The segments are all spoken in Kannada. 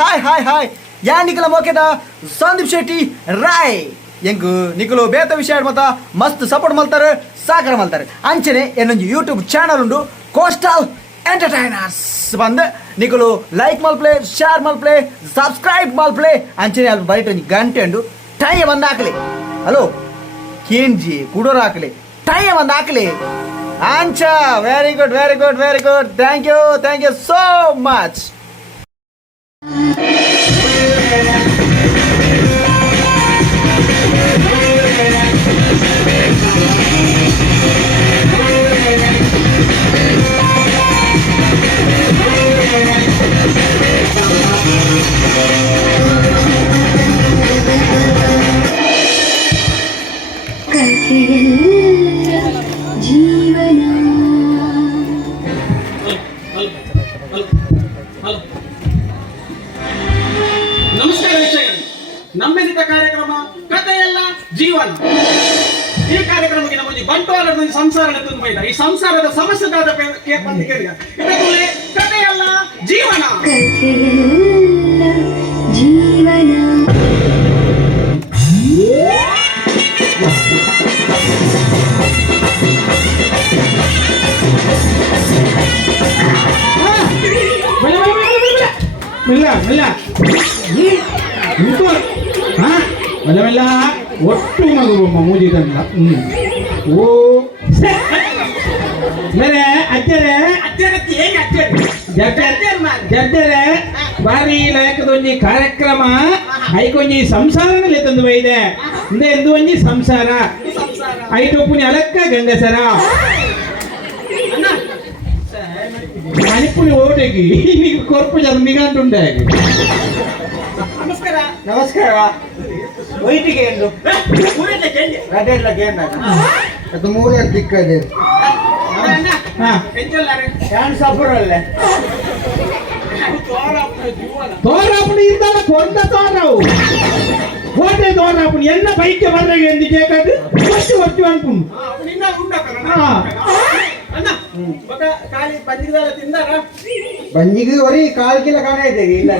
ಹಾಯ್ ಯಾ ನಿಖಲ ಮೋಕೆದ ಸಂದೀಪ್ ಶೆಟ್ಟಿ ರಾಯ್ ಎಂಗು ನಿಖಲು ಬೇತ ವಿಷಯ ಮತ ಮಸ್ತ್ ಸಪೋರ್ಟ್ ಮಲ್ತಾರೆ ಸಾಕರ ಮಲ್ತಾರೆ ಅಂಚನೆ ಏನೊಂದು ಯೂಟ್ಯೂಬ್ ಚಾನಲ್ ಉಂಡು ಕೋಸ್ಟಲ್ ಎಂಟರ್ಟೈನರ್ಸ್ ಬಂದು ನಿಖಲು ಲೈಕ್ ಮಲ್ಪ್ಲೆ ಶೇರ್ ಮಲ್ಪ್ಲೆ ಸಬ್ಸ್ಕ್ರೈಬ್ ಮಲ್ಪ್ಲೆ ಅಂಚನೆ ಅಲ್ಲಿ ಬೈಟ್ ಒಂದು ಗಂಟೆ ಉಂಡು ಟೈಮ್ ಬಂದು ಹಾಕಲಿ ಹಲೋ ಕೇಂಜಿ ಕುಡೋರು ಹಾಕಲಿ ಟೈಮ್ ಬಂದು ಹಾಕಲಿ ಅಂಚ very good thank you so much. ಜೀವನ ನಮಸ್ಕಾರ ವೀಕ್ಷಕರೇ, ನಮ್ಮೆಲ್ಲಿದ್ದ ಕಾರ್ಯಕ್ರಮ ಕಥೆ ಎಲ್ಲ ಜೀವನ. ಈ ಕಾರ್ಯಕ್ರಮಕ್ಕೆ ನಮ್ಮ ಬಂಟ್ವಾಳದ ಸಂಸಾರ ತುಂಬಿದ ಈ ಸಂಸಾರದ ಸಮಸ್ಯೆದಾದ ಇದರಲ್ಲಿ ಕಥೆ ಎಲ್ಲ ಜೀವನ. ಜೀವನ ಮೆಲ್ಲ ಒಟ್ಟು ಮಗು ಮೂಜಿ ತಂದ ಓ ಬೇರೆ ಅಜ್ಜರೆ ಜಡ್ಡರೆ ಬಾರಿ ಲಾಯಕದೊಂಜಿ ಕಾರ್ಯಕ್ರಮ ಐಕೊಂಜಿ ಸಂಸಾರನಲ್ಲಿ ತಂದು ಇದೆ ಇಂದ ಎಂದು ಒಂಜಿ ಸಂಸಾರ ಐಟೊಪ್ಪುನಿ ಅಲಕ್ಕ ಗಂಗಸರ ಮಣಿಪುರಿ ಓಟೆಗಿ ನೀವು ಕೊರ್ಪು ಜನ ನಿಗಂಟುಂಡೆ ನಮಸ್ಕಾರ ವೈಟಿಗೆ ಎಂದು ಅದೆಲ್ಲ ಗೇಂಡ ಅದು ಮೂರೇ ದಿಕ್ಕದೆ ಹ್ಯಾಂಡ್ ಸಪುರಲ್ಲೇ ತೋರಾಪುಣಿ ಇದ್ದಾರ ಕೊಂಡ ತೋರವು ಓಟೆ ತೋರಾಪುಣಿ ಎನ್ನ ಬೈಕ್ ಬಂದಾಗ ಎಂದು ಕೇಕದು ಒಟ್ಟು ಅನ್ಕೊಂಡು ಬಂಜಿಗೆ ಹೊರಿ ಕಾಲ್ ಕಿಲ ಕಾಣ ಇದೆ ಇಲ್ಲ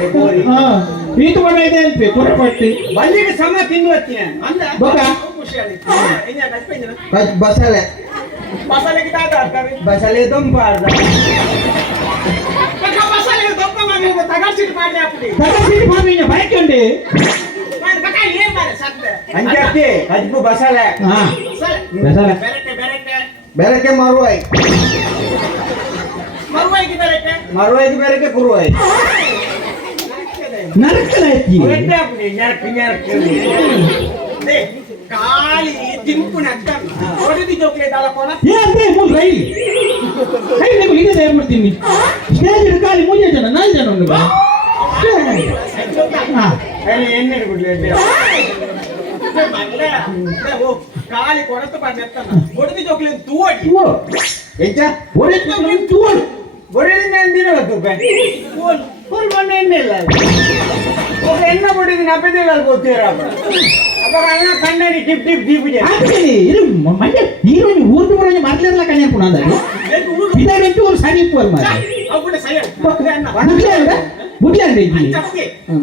ಈತು ಬಣ್ಣ ಇದೆ ಅನ್ಪಿ ಪುರಪಟ್ಟಿ ಬಂಜಿಗೆ ಸಮ ತಿಂದು ಬರ್ತೀನಿ ಬಸಳೆ ಬಸಳೆ ದೊಂಬ ಬೈಕ್ ಉಂಡಿ ಅಂಜಾತಿ ಹಜ್ಬು ಬಸಳೆ ಬೆರಕೆ ಮರುವಾಯಿ ಬೆರಕೆ ಕುರುವಾಯಿ ನರಕಲಾಯ್ತಿ ಕಾಲಿ ತಿಂಪು ಹೊಡೆದಿ ಜೋಕ್ಲೆ ತಾಲಕೋನ ರೈಲ್ ರೈಲ್ ಈಗ ತಯಾರು ಮಾಡ್ತೀನಿ ಸ್ಟೇಜ್ ಖಾಲಿ 3 ಜನ 4 ಜನ ಉಂಟು ಎಣ್ಣೆ ಬಿಡ್ಲಿ ಕಾಲಿ ಕೊಡತ ಹೊಡೆದಿ ಜೋಕ್ಲೆ ತೂಡಿ ಎಂಚ ತೂಡು ಬೊಡಿದ ದಿನ ಫುಲ್ ಬಣ್ಣ ಎಣ್ಣೆ ಇಲ್ಲ ಎಣ್ಣೆ ಬೊಡಿದಿನ ಅಪ್ಪದಿಲ್ಲ ಗೊತ್ತೀರಪ್ಪ ಅವಾಗ ಅಣ್ಣ ಕಣ್ಣಿ ಟಿಪ್ ದೀಪುಜೆ ಇದು ಮಂಡ್ಯ ಹೀರೋಯಿನ್ ಊರ್ದು ಬರೋದು ಮಾರ್ಲೆಲ್ಲ ಕಣ್ಣಿರ್ಕೊಂಡು ಅಂದಾಗ ಇದಾಗಂತೂ ಒಂದು ಸರಿ ಇಪ್ಪಲ್ ಮಾರ ಬುಡ್ಲೆ ಅಂದ್ರೆ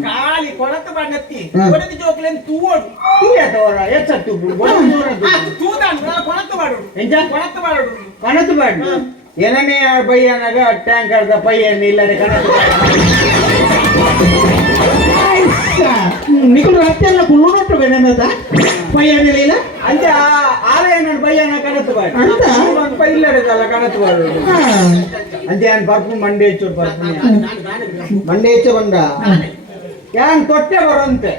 ಕಾಲಿ ಕೊಡತ ಬಣ್ಣತ್ತಿ ಹೊಡೆದಿ ಜೋಕ್ಲೆ ತೂಡು ತೂಯತವರ ಎಚ್ಚತ್ತು ಕೊಣತ್ತು ಮಾಡು ಎಂಚ ಕೊಣತ್ತು ಮಾಡು ಕಣತು ಬಾಡು ಏನನ್ನೇ ಬೈಯನಾಗ ಟ್ಯಾಂಕರ್ದ ಪೈಯನ್ನು ಇಲ್ಲದೆ ಕಣತು ನಿಖಲು ಅತ್ತೆಲ್ಲ ಕುಳ್ಳೋಟು ಬೇನದ ಪೈಯನಿಲ್ಲ ಅಂತ ಆಲಯನ ಬೈಯನ ಕಣತು ಬಾಡು ಅಂತ ಪೈ ಇಲ್ಲದಲ್ಲ ಕಣತು ಬಾಡು ಅಂತ ಏನ್ ಬರ್ಪು ಮಂಡೆ ಹೆಚ್ಚು ಬರ್ಪು ಮಂಡೆ ಹೆಚ್ಚು ಬಂದ ಯಾನ್ ತೊಟ್ಟೆ ಬರಂತೆ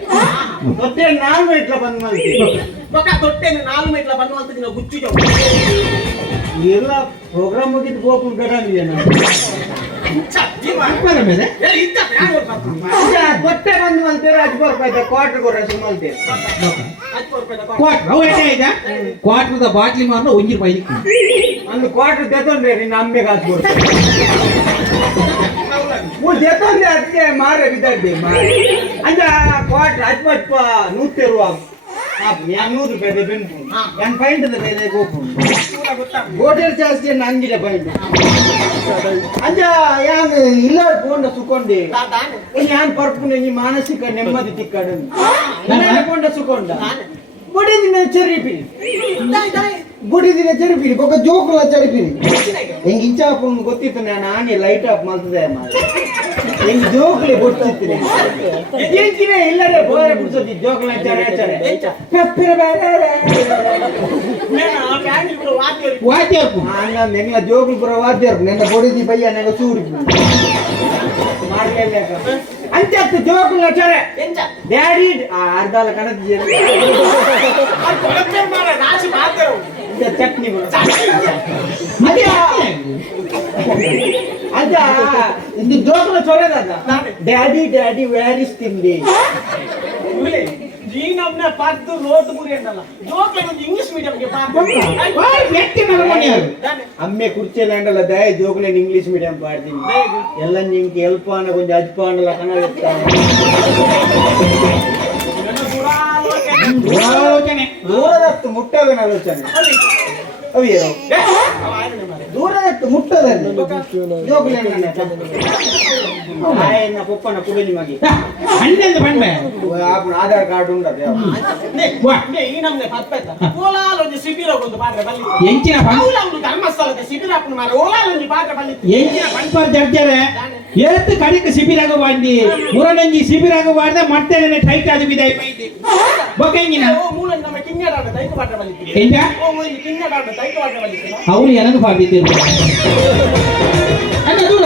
ತೊಟ್ಟೆ 4 ಮೀಟ್ಲ ಬಂದ್ ಮಲ್ತಿ ತೊಟ್ಟೆ 4 ಮೀಟ್ಲ ಬಂದ್ ಮಲ್ತಿ ನಾವು ಗುಚ್ಚಿ ಎಲ್ಲ ಪ್ರೋಗ್ರಾಮ್ ಮುಗಿದು ಗೋಪುರ ಗಡಾನಿಯೇನ ತೊಟ್ಟೆ ಬಂದು ಮಲ್ತೀರ 14 ರೂಪಾಯಿ ಕ್ವಾರ್ಟರ್ ಕೊಡ್ರೆ ಮಲ್ತೀರ ಕ್ವಾರ್ಟರ್ದ ಬಾಟ್ಲಿ ಮಾರ್ನ 1 ರೂಪಾಯಿ ಒಂದು ಕ್ವಾರ್ಟರ್ ತೆತ್ತೊಂಡ್ರೆ ನಿನ್ನ ಅಂಬೆಗೆ ಹಾಕ್ಬೋದು ತೆತ್ತೊಂದ್ರೆ ಅದಕ್ಕೆ ಮಾರ ಬಿದ್ದೆ ಅಂಜ ಕ್ವಾರ್ಟರ್ 100 ರೂಪಾಯಿ ഞാൻ 100 ರೂಪಾಯಿ ಬೆಂಟು ഞാൻ ಪೈಂಟ್ ಬೇರೆ ಗೋಪು ಹೋಟೆಲ್ ಜಾಸ್ತಿ ಅಂಗಿಡೆ ಪೈಂಟ್ ಅಂಜ ಯಾನ್ ಇಲ್ಲ ಪೋಂಡ ಸುಕೊಂಡೆ ಯಾನ್ ಪರ್ಪುನ ಈ ಮಾನಸಿಕ ನೆಮ್ಮದಿ ತಿಕ್ಕಡು ನಾನು ಪೋಂಡ ಸುಕೊಂಡ ಬಡಿದಿನ ಚರಿಪಿರಿ ಬಡಿದಿನ ಚರಿಪಿರಿ ಬೊಕ್ಕ ಜೋಕುಲ ಚರಿಪಿರಿ ಹೆಂಗ್ ಇಂಚಾಪುನ್ ಗೊತ್ತಿತ್ತು ನಾನು ಆನೆ ಲೈಟ್ ಆಫ್ ಮಾಡ್ತದೆ ಹೆಂಗ್ ಜೋಕ್ಲೆ ಗೊತ್ತಿತ್ತು ಎಂಚಿನೇ ಇಲ್ಲದೆ ಬೋರೆ ಬಿಡ್ಸೋದಿ ಜೋಕ್ಲ ಚರೆ ಚರೆ ಕಪ್ಪಿರ ಬೇರೆ ವಾದ್ಯರ್ಪು ಅಣ್ಣ ನೆನ್ಲ ಜೋಕ್ಲು ಬರೋ ವಾದ್ಯರ್ಪು ನೆನ್ನ ಬಡಿದಿ ಬಯ್ಯ ನೆಗ ಚೂರಿ ಮಾಡ್ಲೇಬೇಕ ಅಂಚತ್ ಜೋಕ್ಲ ಚರೆ ಡ್ಯಾಡಿ ಅರ್ಧಾಲ ಕಣದ ಚಟ್ನಿ ಅದ ಇದು ಜೋಕ್ಲ ಚೊರೆದ ಡ್ಯಾಡಿ ಡ್ಯಾಡಿ ವೇರ್ ಇಸ್ ತಿಂಡಿ जी हमने पार्ट तो रोड पूरी अंडला जो के इंग्लिश मीडियम के पार्ट ಬಾರಿ ವ್ಯಕ್ತಿ ನರಮಣಿಯರು ಅಮ್ಮೆ ಕುರ್ಚಿಯಲ್ಲಿ ಅಂಡಲ್ಲ ದಯ ಜೋಕ್ಲೆ ಇಂಗ್ಲಿಷ್ ಮೀಡಿಯಂ ಪಾಡ್ತೀನಿ ಎಲ್ಲ ನಿಂಗೆ ಹೆಲ್ಪ್ ಆನ ಕೊಂಚ ಅಜ್ಪ ಅಂಡಲ್ಲ ಕನ್ನಡ ಆಲೋಚನೆ ದೂರದತ್ತು ಮುಟ್ಟೋದನ ಆಲೋಚನೆ ಅವಿಯೋ ದೂರದತ್ತು ಮುಟ್ಟೋದಲ್ಲಿ ಜೋಕ್ಲೆ ಆಯ್ನ ಪಪ್ಪನ ಕುಬೇಲಿ ಮಗಿ ಹಣ್ಣೆಂದು ಬಣ್ಣ ಆಪನ ಆಧಾರ್ ಕಾರ್ಡ್ ಉಂಟದೆ ಈ ನಮ್ನೆ ಪಪ್ಪೆತ್ತ ಓಲಾಲ ಒಂದು ಶಿಬಿರ ಒಂದು ಪಾತ್ರ ಬಲ್ಲಿ ಎಂಚಿನ ಅವ್ಲ ಒಂದು ಧರ್ಮಸ್ಥಳದ ಶಿಬಿರ ಅಪ್ಪನ ಮಾರ ಓಲಾಲ ಒಂದು ಪಾತ್ರ ಬಲ್ಲಿ ಎಂಚಿನ ಪಂಪರ್ ಜಡ್ಜರೆ ಏತ್ತು ಕಡಿಕ ಶಿಬಿರಾಗ ಬಾಂಡಿ ಮುರನಂಜಿ ಶಿಬಿರಾಗ ಬಾರ್ದ ಮತ್ತೆ ಟೈಟ್ ಆದ ಬಿದಾಯಿ ಪೈದಿ ಬೊಕೆಂಗಿನ ಓ ಮೂಲ ನಮ್ಮ ಕಿಂಗಡಾಡ ದೈಕ ಪಾತ್ರ ಬಲ್ಲಿ ಎಂಜ ಓ ಮೂಲ ಕಿಂಗಡಾಡ ದೈಕ ಪಾತ್ರ ಬಲ್ಲಿ ಅವ್ರು ಏನದು ಪಾಡಿದ್ರು ಅಣ್ಣ ದೂರ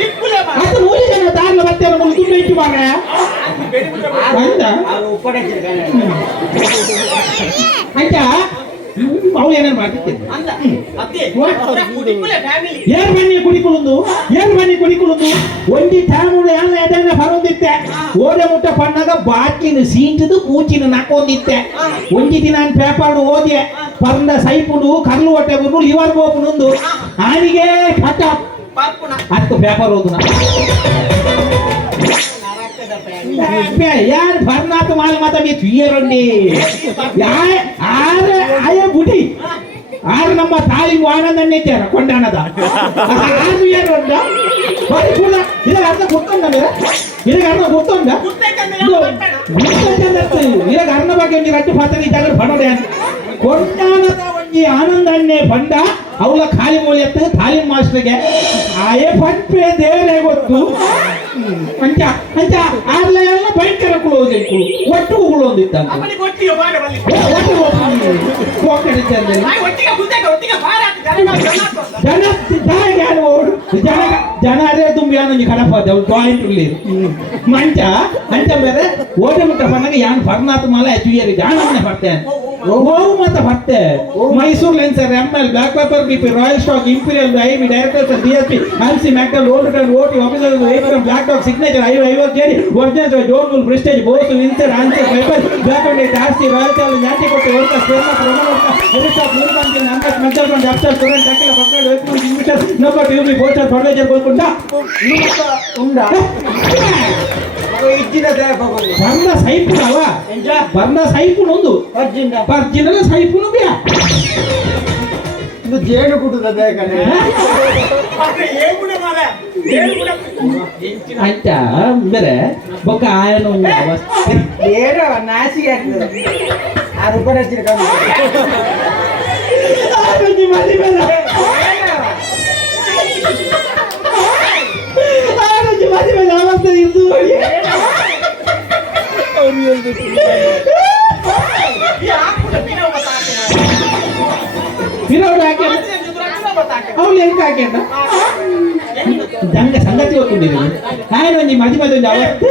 ದಿಕ್ಕುಲೆ ಮಾ ಅದು ಮೂಲಿ ಜನ ದಾರ್ಲ ಮತ್ತೆ ಮೂಲಿ ತುಂಬ ಇಟ್ಟು ಬಾಗ ಬಂದ ಅದು ಉಪ್ಪಡಕ್ಕೆ ಅಂಟ ಅವು ಏನೇನು ಮಾಡ್ತಿದ್ರು ಅಂದ ಅತ್ತೆ ದಿಕ್ಕುಲೆ ಫ್ಯಾಮಿಲಿ ಏನ್ ಬನ್ನಿ ಕುಡಿಕೊಳ್ಳುದು ಒಂದಿ ತಾಮುಳು ಎಲ್ಲ ಎದನ್ನ ಬರೋದಿತ್ತೆ ಓಡೆ ಮುಟ್ಟ ಪಣ್ಣಾಗ ಬಾಕಿನ ಸೀಂಟದು ಮೂಚಿನ ನಾಕೊಂದಿತ್ತೆ ಒಂದಿ ದಿನ ಪೇಪರ್ ಓದಿಯೆ ಪರ್ದ ಸೈಪುಂಡು ಕರ್ಲು ಹೊಟ್ಟೆ ಬಂದು ಇವಾಗ ಹೋಗ್ಬುಂದು ಆನಿಗೆ ಪಟ್ಟ ಪಾರ್ಪುಣ ಹತ್ತು ಪೇಪರ್ ಓದುನ ಯಾರು ಬರ್ನಾಥ ಮಾಲ್ ಮಾತ ಮೀ ತುಯ್ಯರಂಡಿ ಆಯ ಬುಡಿ ಆರು ನಮ್ಮ ತಾಳಿ ಆನಂದನ್ನೇ ಇದ್ದಾರ ಕೊಂಡಾನದ ಆರು ಏರುಂಡ ಬರೀ ಕೂಡ ಇದಾಗ ಅರ್ಧ ಗೊತ್ತುಂಡ ಇದಾಗ ಅರ್ಧ ಗೊತ್ತುಂಡ ಇದಾಗ ಅರ್ಧ ಬಗ್ಗೆ ಒಂದು ರಟ್ಟು ಪಾತ್ರ ಇದ್ದಾಗ ಬಡೋದೆ ಕೊಂಡಾನದ ಒಂಜಿ ಆನಂದನ್ನೇ ಬಂಡ ಅವಳ ಖಾಲಿ ಮೂಲಿ ಎತ್ತು ತಾಲೀಮ್ ಮಾಸ್ಟರ್ಗೆ ಆಯೇ ಪಂಪೆ ದೇವರೇ ಗೊತ್ತು ಅಂಚ ಅಂಚ ಆರ್ಲ ಎಲ್ಲ ಭಯಂಕರ ಕುಳೋದು ಒಟ್ಟು ಕುಳೋದಿದ್ದ ಅವನಿಗೆ ಒಟ್ಟಿಗೆ ಬಾರ ಬಲ್ಲಿ ಜನ ಅದೇ ತುಂಬಿ ಯಾನು ಕಡಪಾದ ಪಾಯಿಂಟ್ ಮಂಚ ಅಂಚ ಬೇರೆ ಓಟೆ ಮುಟ್ಟ ಪನ್ನಾಗ ಯಾನ್ ಬರ್ನಾಥ ಮಾಲ ಎಚುಯರಿ ಜಾಣನೆ ಬರ್ತೇನೆ ಓವು ಮತ ಬರ್ತೆ Mysuru lancer ML black paper BP royal stag imperial IB directors DSP MC ಮ್ಯಾಕ್ಡಲ್ ಓಲ್ಡ್ ಟರ್ನ್ ಓಟಿ ಆಫೀಸರ್ ವೇಕಮ್ black dog signature 50 JD original ಡೋರ್ಬುಲ್ prestige boss Windsor answer paper black and tasty royal ಚಾಲ್ ನ್ಯಾಟಿ ಕೊಟ್ಟು ವರ್ಕ ಸ್ಪೇರ್ಮ ಪ್ರಮೋಟ ಹೆಲಿಕಾಪ್ಟರ್ ಮೂರ್ಬಂತಿ ನಂಬರ್ ಮೆಂಟಲ್ ಕೊಂಡು ಅಫ್ಸರ್ ಸ್ಟೂಡೆಂಟ್ ಟಕ್ಕಲ ಪಕ್ಕಡ ವೇಕಮ್ ಇನ್ವಿಟರ್ ನಂಬರ್ ಟಿವಿ ಬೋಚರ್ ಫರ್ನಿಚರ್ ಗೋಲ್ಕೊಂಡ ಉಂಡ ಇಜ್ಜಿನ ದೇಹ ಬಗೋದು ಬರ್ನ ಸೈಪುನ ಅವ ಬರ್ನ ಸೈಪುನ ಒಂದು ಬರ್ಜಿನ ಸೈಪುನ ಬಿಯಾ ಇದು ಜೇನು ಕುಟುದ ಬೇಕನೆ ಏಗುಣ ಮಾರ ಏಗುಣ ಅಂತ ಬೇರೆ ಬೊಕ್ಕ ಆಯನ ಒಂದು ಅವಸ್ಥೆ ಏನೋ ನಾಸಿಗೆ ಆಗ್ತದೆ ಅದು ಕೂಡ ಹಚ್ಚಿರ್ಕೊಂಡು ಮದಿ ಬೇರೆ ಮದಿ ಬೇರೆ ಅವಸ್ಥೆ ಇದ್ದು ಇರೋರು ಹಾಕಿ ಅವ್ಳು ಹೆಂಗೆ ಹಾಕ್ಯಂಡ ನಂಗೆ ಸಂಗತಿ ಗೊತ್ತಿದ್ದೀರಿ ನಾನು ಒಂದು ಮದಿ ಮದಿ ಒಂದು ಅವಸ್ಥೆ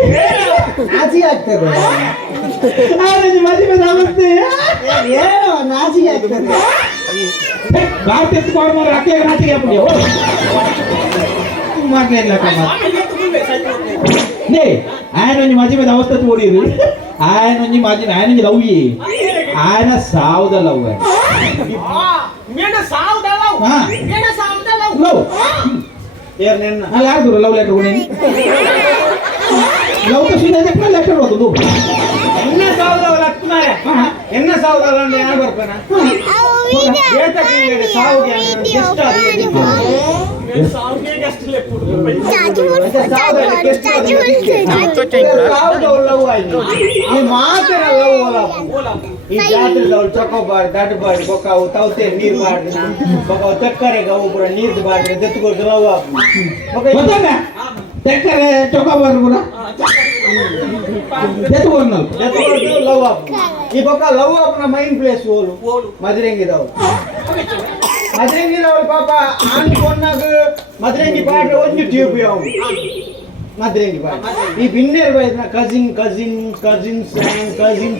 ನಾಚಿಗೆ ಆಗ್ತದೆ ನಾನು ಮದಿ ಮದಿ ಅವಸ್ಥೆ ಏನೋ ನಾಚಿಗೆ ಆಗ್ತದೆ ಭಾರತ ಎತ್ಕೊಂಡು ಮಾಡಿ ಅಕ್ಕೆ ನಾಚಿಗೆ ಹಾಕ್ಬಿಡಿ ಮಾಡ್ಲಿಲ್ಲ ಕಮ್ಮ ನೇ ఆయన ಒಂಜಿ ಮದಿ ಮದಿ ಅವಸ್ಥೆ ತೋಡಿರಿ ఆయన ಒಂಜಿ ಮದಿ ఆయన ಲವ್ ఆయన ಸಾವುದ ಲವ್ ಮೇನ ಸಾವುದಲವ್ ಮೇನ ಸಾವುದಲವ್ ಲವ್ ಏರ್ ನೆನ್ನ ಅಲ್ಲ ಯಾರು ಲವ್ ಲೆಟರ್ ಕೊಡಿ ಲವ್ ತ ಸೀದಾ ಲೆಟರ್ ಓದುದು ನಿನ್ನ ಮಾರೆ ಎನ್ನ ಸಾವುದಲ್ಲ ಯಾರು ಬರ್ತಾನ ಸಾವುಗೆ ಎಷ್ಟು ಸಾವಿಗೆ ಎಷ್ಟು ಲೆಕ್ಕ ಲವ್ ಆಯ್ತು ಈ ಮಾತಿನ ಲವ್ ಈ ಜಾತ್ರೆದವ್ರು ಚೊಕೊಬಾರ್ದು ದಡ್ಬಾರ್ದು ಬೊಕ್ಕಾವು ತೌತೆ ನೀರು ಬಾರ್ದು ಬೊಕ್ಕಾವು ತೆಕ್ಕರೆಗೆ ಅವು ಪೂರ ನೀರ್ದು ಬಾರ್ದು ದೆತ್ತುಕೊಡ್ದು ಲವ್ ತೆಕ್ಕರೆ ಚೊಕೊಬಾರ್ದು ಪೂರ ದೆತ್ತುಕೊಡ್ದು ಲವ್ ಆಪ್ ಈ ಬೊಕ್ಕ ಲವ್ ಆಪ್ನ ಮೈನ್ ಪ್ಲೇಸ್ ಓಲು ಮದುರೆಂಗಿದವ್ರು ಮದುರೆಂಗಿದವ್ರು ಪಾಪ ಆನ್ ಕೊನ್ನಾಗ ಮದುರೆಂಗಿ ಪಾಡ್ರೆ ಒಂದು ಟ್ಯೂಬ್ ಅವು ಮದುರೆಂಗಿ ಪಾಡ ಈ ಬಿನ್ನೇರು ಬೈದ್ನ ಕಸಿನ್ಸ್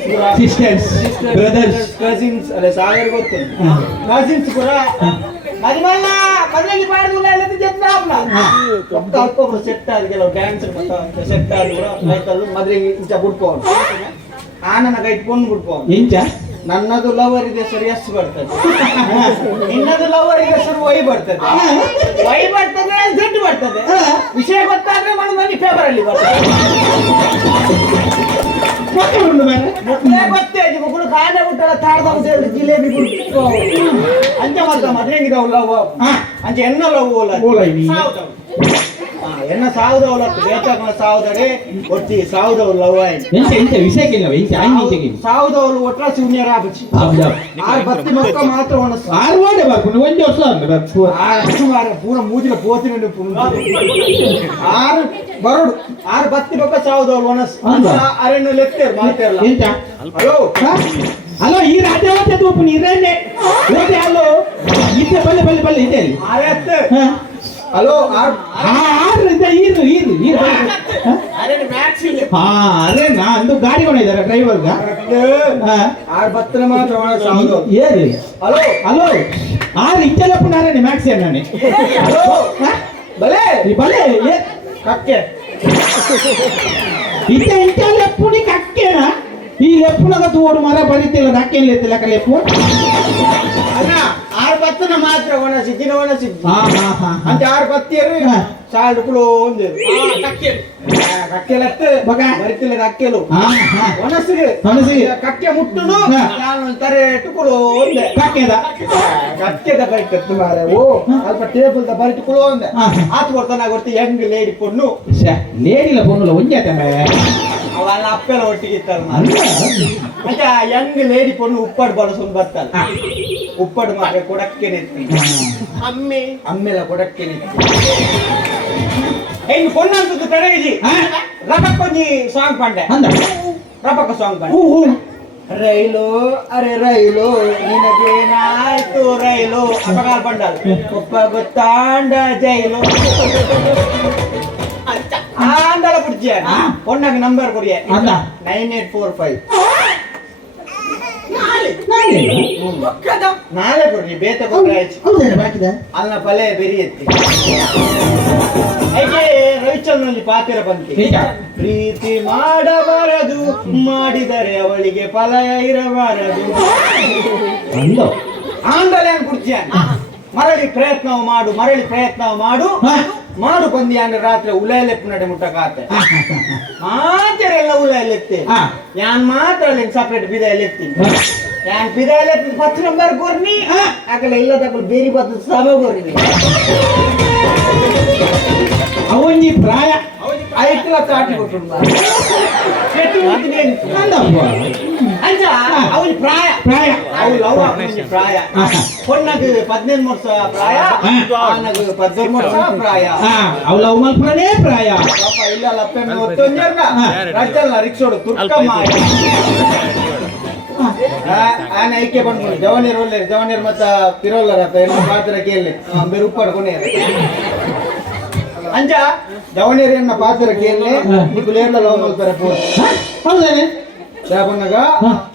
ಪೂರ ಸಿಸ್ಟರ್ಸ್ ಬ್ರದರ್ಸ್ ಕಸಿನ್ಸ್ ಅಲ್ಲ ಸಾಗರ್ ಗೊತ್ತು ಕಸಿನ್ಸ್ ಪೂರ ಮದುರೆಂಗಿ ಪಾಡ್ದು ಎಲ್ಲ ಜತ್ರ ಆಪ್ನ ಒಕ್ಕ ಅಲ್ಪೊಬ್ರು ಸೆಟ್ ಆದ ಕೆಲವು ಡ್ಯಾನ್ಸ್ ಸೆಟ್ ಆದ ಪೂರ ಲೈಕಲ್ಲು ಮದುರೆಂಗಿ ಇಂಚ ಬಿಡ್ಕೊಂಡು ಆನನ ಕೈ ಇಟ್ಕೊಂಡು ಬಿಡ್ಕೊಂಡು ಇಂಚ ನನ್ನದು ಲವರಿಗೆ ಹೆಸರು ಎಸ್ ಬರ್ತದೆ ನಿನ್ನದು ಲವರಿಗೆ ಹೆಸರು ವೈ ಬರ್ತದೆ ಝೆಡ್ ಬರ್ತದೆ ವಿಷಯ ಗೊತ್ತಾದ್ರೆ ಮನೆ ಪೇಪರ್ ಅಲ್ಲಿ ಬರ್ತದೆ ಗೊತ್ತೇ ಮಕ್ಕಳು ಕಾಂಡೆ ಬಿಟ್ಟಲ್ಲ ತಾಡ್ದ ಜಿಲೇಬಿ ಅಂಚ ಮತ್ತ ಮದ್ವೆಂಗಿದವು ಲವ್ ಅಂಚ ಎನ್ನ ಲವ್ ಎನ್ನ ಸಾವುದವಲ್ಲ ಬೇತಾಕನ ಸಾವುದರೆ ಒಟ್ಟಿ ಸಾವುದವ್ರು ಲವ್ ಆಯ್ತು ಎಂತ ವಿಷಯಕ್ಕಿಲ್ಲ ಸಾವುದವ್ರು ಒಟ್ಟ ಶಿವನ್ಯರ ಆಪಚ್ಚಿ ಆರು ಬತ್ತಿ ಮಕ್ಕ ಮಾತ್ರ ಒಣಸು ಆರು ವಾಡೆ ಬರ್ಕೊಂಡು ಒಂದು ವರ್ಷ ಪೂರ ಮೂಜಿನ ಪೋತಿನ ಆರು ಬರೋಡು ಆರು ಬತ್ತಿ ಮಕ್ಕ ಸಾವುದವ್ರು ಒಣಸು ಅರೆನ್ನು ಲೆತ್ತೇರು ಮಾತಾಡಲ್ಲ ಎಂತ ಹಲೋ ಅಲೋ ಈ ರಾಜ್ಯ ಓದ್ತದ್ದು ನೀರನ್ನೇ ಓದಿ ಅಲ್ಲೋ ಇದ್ದೆ ಬಲ್ಲೆ ಇದೆ ಆರತ್ತೆ ಹಲೋ ಅರೆ ನಂದು ಗಾಡಿ ಕೊಂಡಿದ್ದಾರೆ ಡ್ರೈವರ್ಗ ಆರು ಬತ್ತನ ಮಾತ್ರ ಏರಿ ಹಲೋ ಹಲೋ ಆರು ಇಚ್ಚಲ್ಲ ಪುನಾರೇ ಮ್ಯಾಕ್ಸಿ ಅಣ್ಣನೇ ಹಲೋ ಬಲೆ ಬಲೆ ಕಕ್ಕೆ ಇಚ್ಚಲ್ಲ ಪುನಿ ಕಕ್ಕೆನಾ ಈ ಲೆಪ್ಪುನಾಗ ತೋಡು ಮರ ಬರೀತಿಲ್ಲ ನಾಕೇನು ಎತ್ತಿಲ್ಲ ಲೆಪ್ಪು ಅಣ್ಣ ಆರು ಬತ್ತನ ಮಾತ್ರ ಒಣಸಿ ದಿನ ಒಣಸಿ ಅಂತ ಆರು ಬತ್ತಿಯರು ಸಾಲು ಕುಳು ಒಂದು ಕಕ್ಕೆಲತ್ತು ಬರಿತಿಲ್ಲ ಕಕ್ಕೆಲು ಒಣಸಿಗೆ ಕಕ್ಕೆ ಮುಟ್ಟುನು ನಾನು ತರೆ ಟುಕುಳು ಒಂದೆ ಕಕ್ಕೆದ ಬರಿತತ್ತು ಮಾರೆ ಓ ಸ್ವಲ್ಪ ಟೇಬಲ್ ದ ಬರಿಟುಕುಳು ಒಂದೆ ಆತು ಕೊಡ್ತಾನ ಗೊತ್ತಿ ಹೆಂಗ್ ಲೇಡಿ ಪೊಣ್ಣು ಲೇಡಿಲ ಪೊಣ್ಣುಲ ಒಂಜಾತ ಅವಲ್ಲ ಅಪ್ಪೆಲ್ಲ ಒಟ್ಟಿಗೆ ಇತ್ತಲ್ಲ ಅಂತ ಹೆಂಗ್ ಲೇಡಿ ಪೊಣ್ಣು ಉಪ್ಪಾಡು ಬಳಸೊಂದು ಬರ್ತಾನೆ ಉಪ್ಪಾಡು ಮಾತ್ರ ಕೊಡಕ್ಕೇನೆ ಅಮ್ಮೆಲ್ಲ ಕೊಡಕ್ಕೇನೆ ಹೆಂಗ್ ಪೊಣ್ಣಂತದ್ದು ಕಡೆಗಿಜಿ ರಪಕ್ಕೊಂಜಿ ಸಾಂಗ್ ಪಾಂಡೆ ರಪಕ್ಕ ಸಾಂಗ್ ಪಾಂಡೆ ರೈಲು ಅರೆ ರೈಲು ನಿನಗೇನಾಯ್ತು ರೈಲು ಅಪಗಾಲ್ ಪಂಡಲ್ ಒಪ್ಪ ಗೊತ್ತಾಂಡ ಜೈಲು ಆಂಡಲ ಪುಡ್ಜಿಯ ಪೊಣ್ಣಾಗ ನಂಬರ್ ಕೊಡಿಯ 9845 ನಾಳೆ ಕೊಡ್ರಿ ಬೇತ ಕೊಡ್ರಿ ಅಲ್ಲ ಪಲೆ ಬೆರಿ ಎತ್ತಿ ರವಿಚಂದ್ರನಲ್ಲಿ ಪಾತ್ರ ಬಂತಿ ಪ್ರೀತಿ ಮಾಡಬಾರದು ಮಾಡಿದರೆ ಅವಳಿಗೆ ಫಲ ಇರಬಾರದು ಆಂಡಲೆ ಕುಡ್ಜಿಯ ಮರಳಿ ಪ್ರಯತ್ನ ಮಾಡು ಬಂದಿ ಅಂದ್ರೆ ರಾತ್ರಿ ಉಲಾಯಲೆಪ್ಪು ನಡೆ ಮುಟ್ಟಕಾತೆ ಮಾತ್ರ ಎಲ್ಲ ಉಲಾಯಲೆತ್ತಿ ಯಾನ್ ಮಾತ್ರ ಸಪರೇಟ್ ಬಿದಾಯಲೆತ್ತೀನಿ ಯಾನ್ ಬಿದಾಯಲೆತ್ತಿ 10 ನಂಬರ್ ಕೊರ್ನಿ ಆಗಲ್ಲ ಇಲ್ಲದ ಬೇರೆ ಬದ್ದು ಸಮ ಕೊರ್ನಿ ಅವನಿ ಪ್ರಾಯ ಐಕ್ಲ ತಾಟಿ ಕೊಟ್ಟು ಅಂಜ ಅವನಿ ಪ್ರಾಯ ಅವು ಲವ್ ಪ್ರಾಯ ಪೊಣ್ಣಗೆ 15 ವರ್ಷ ಪ್ರಾಯ ಆನಗೆ 12 ವರ್ಷ ಪ್ರಾಯ ಅವು ಲವ್ ಮಲ್ಪನೇ ಪ್ರಾಯ ಪಾಪ ಇಲ್ಲ ಲಪ್ಪೆ ಒತ್ತೊಂಜರ್ನ ರಜ್ಜಲ್ನ ರಿಕ್ಷೋಡು ತುರ್ಕ ಮಾಯ ಆನ ಐಕ್ಯ ಬಂದ್ಬಿಡು ಜವನೀರ್ ಮತ್ತ ಪಿರೋಲ್ಲರ ಎಲ್ಲ ಪಾತ್ರ ಕೇಳಿ ಬೇರೆ ಉಪ್ಪಾಡ್ಕೊಂಡೇ ಅಂಜ ಜವನೀರನ್ನ ಪಾತ್ರ ಕೇಳಿ నీకు లేర్ల లవ్ మల్పర పో ಹೌದಾನೆ ಯಾಬನ್ನಗ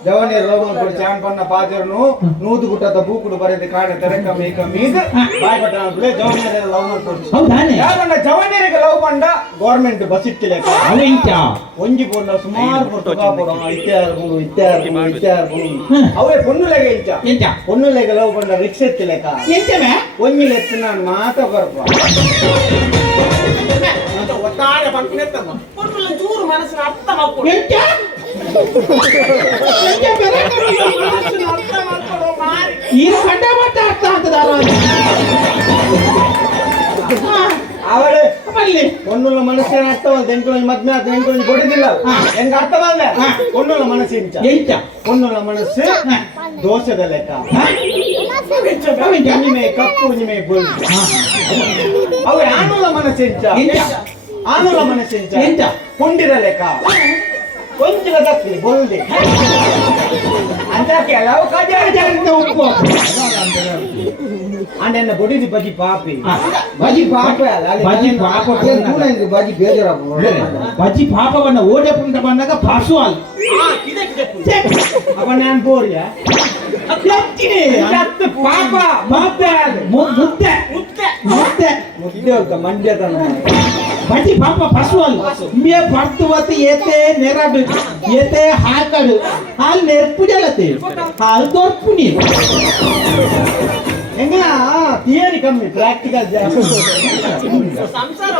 ಜವನೀರ್ ಲವ್ ಮಲ್ಪರ ಚಾನ್ ಪನ್ನ ಪಾತ್ರನು ನೂದು ಗುಟ್ಟದ ಬೂಕುಡು ಬರೆದ ಕಾಡ ತೆರಕ ಮೇಕ ಮೀದ ಬಾಯ್ ಪಟ್ಟಣ ಬಿಳೆ ಜವನೀರ್ ಲವ್ ಮಲ್ಪರ ಹೌದಾನೆ ಯಾಬನ್ನ ಜವನೀರಿಗೆ ಲವ್ ಪಂಡ ಗವರ್ನಮೆಂಟ್ ಬಸ್ ಇಟ್ಟಿಲೆ ಅವೆಂಚ ಒಂಜಿ ಪೊನ್ನ ಸುಮಾರು ಪುರ್ತಕ ಪೊಡ ಇತ್ಯಾರ ಅವೇ ಪೊನ್ನುಲೆಗೆ ಇಂಚ ಪೊನ್ನುಲೆಗೆ ಲವ್ ಪಂಡ ರಿಕ್ಷಾ ಎತ್ತಿಲೆಕ ಎಂಚಮೆ ಒಂಜಿ ಲೆತ್ತ ನಾನು ಮಾತ ಬರ್ಪ ಒಟ್ಟಾರೆ ಪಂಪಿನೆತ್ತಮ್ಮ ಪೊನ್ನುಲ ಚೂರು ಮನಸ್ಸಿನ ಅರ್ಥ ಮಾಡ್ಕೊಂಡು ಅರ್ಥ ಮಾಡ್ಕೊಡೋ ಮಾರಿ. ಈ ಕಂಡ ಮತ್ತೆ ಅರ್ಥ ಆಗ್ತದ ಅವಳು ಬಲ್ಲಿ ಒಂದುള്ള ಮನಸ್ಸಿನ ಅರ್ಥವಲ್ಲ ಎಂಟು ಮದ್ಮೆ ಆತ ಎಂಟು ಕೊಡಿದಿಲ್ಲ ಹೆಂಗ ಅರ್ಥವಲ್ಲ ಒಂದುള്ള ಮನಸ್ಸು ಎಂಟ ಒಂದುള്ള ಮನಸ್ಸು ದೋಷದ ಲೆಕ್ಕ ನಿಮೆ ಕಪ್ಪು ನಿಮೆ ಬೋಲ್ ಅವ ಆನುಲ ಮನಸ್ಸು ಆನುಲ ಮನಸ್ಸು ಎಂಟ ಕೊಂಡಿರ ಲೆಕ್ಕ ಕೊಂಚಿನ ತಪ್ಪಿ ಬೋಲ್ದೆ ಅಂತ ಕೆಲವು ಕಜಾರಿತ ಉಪ್ಪು ಅಂಡೆನ್ನ ಬೊಡಿದಿ ಬಜಿ ಪಾಪಿ ಬಜಿ ಪಾಪ ಬಜಿ ಪಾಪ ಬಜಿ ಬೇಜಾರ ಬಜಿ ಪಾಪವನ್ನ ಓಡೆ ಪುಂಡ ಬಂದಾಗ ಪಾಸು ಅಲ್ಲ ಅವ ನಾನು ಬೋರ್ಯ ಪಾಪ ಮುದ್ದೆ ಮುದ್ದೆ ಮುದ್ದೆ ಮುದ್ದೆ ಮಂಡ್ಯದ ಬಜಿ ಪಾಪ ಪಶು ಅಲ್ಲ ಮೇ ಬರ್ತುವತ್ತು ಏತೆ ನೆರಡು ಏತೆ ಹಾಕಡು ಹಾಲು ನೆರ್ಪು ಜಲತೆ ಹಾಲು ತೋರ್ಪು ನೀರು ಹೆಂಗ ಥಿಯರಿ ಕಮ್ಮಿ ಪ್ರಾಕ್ಟಿಕಲ್ ಸಂಸಾರ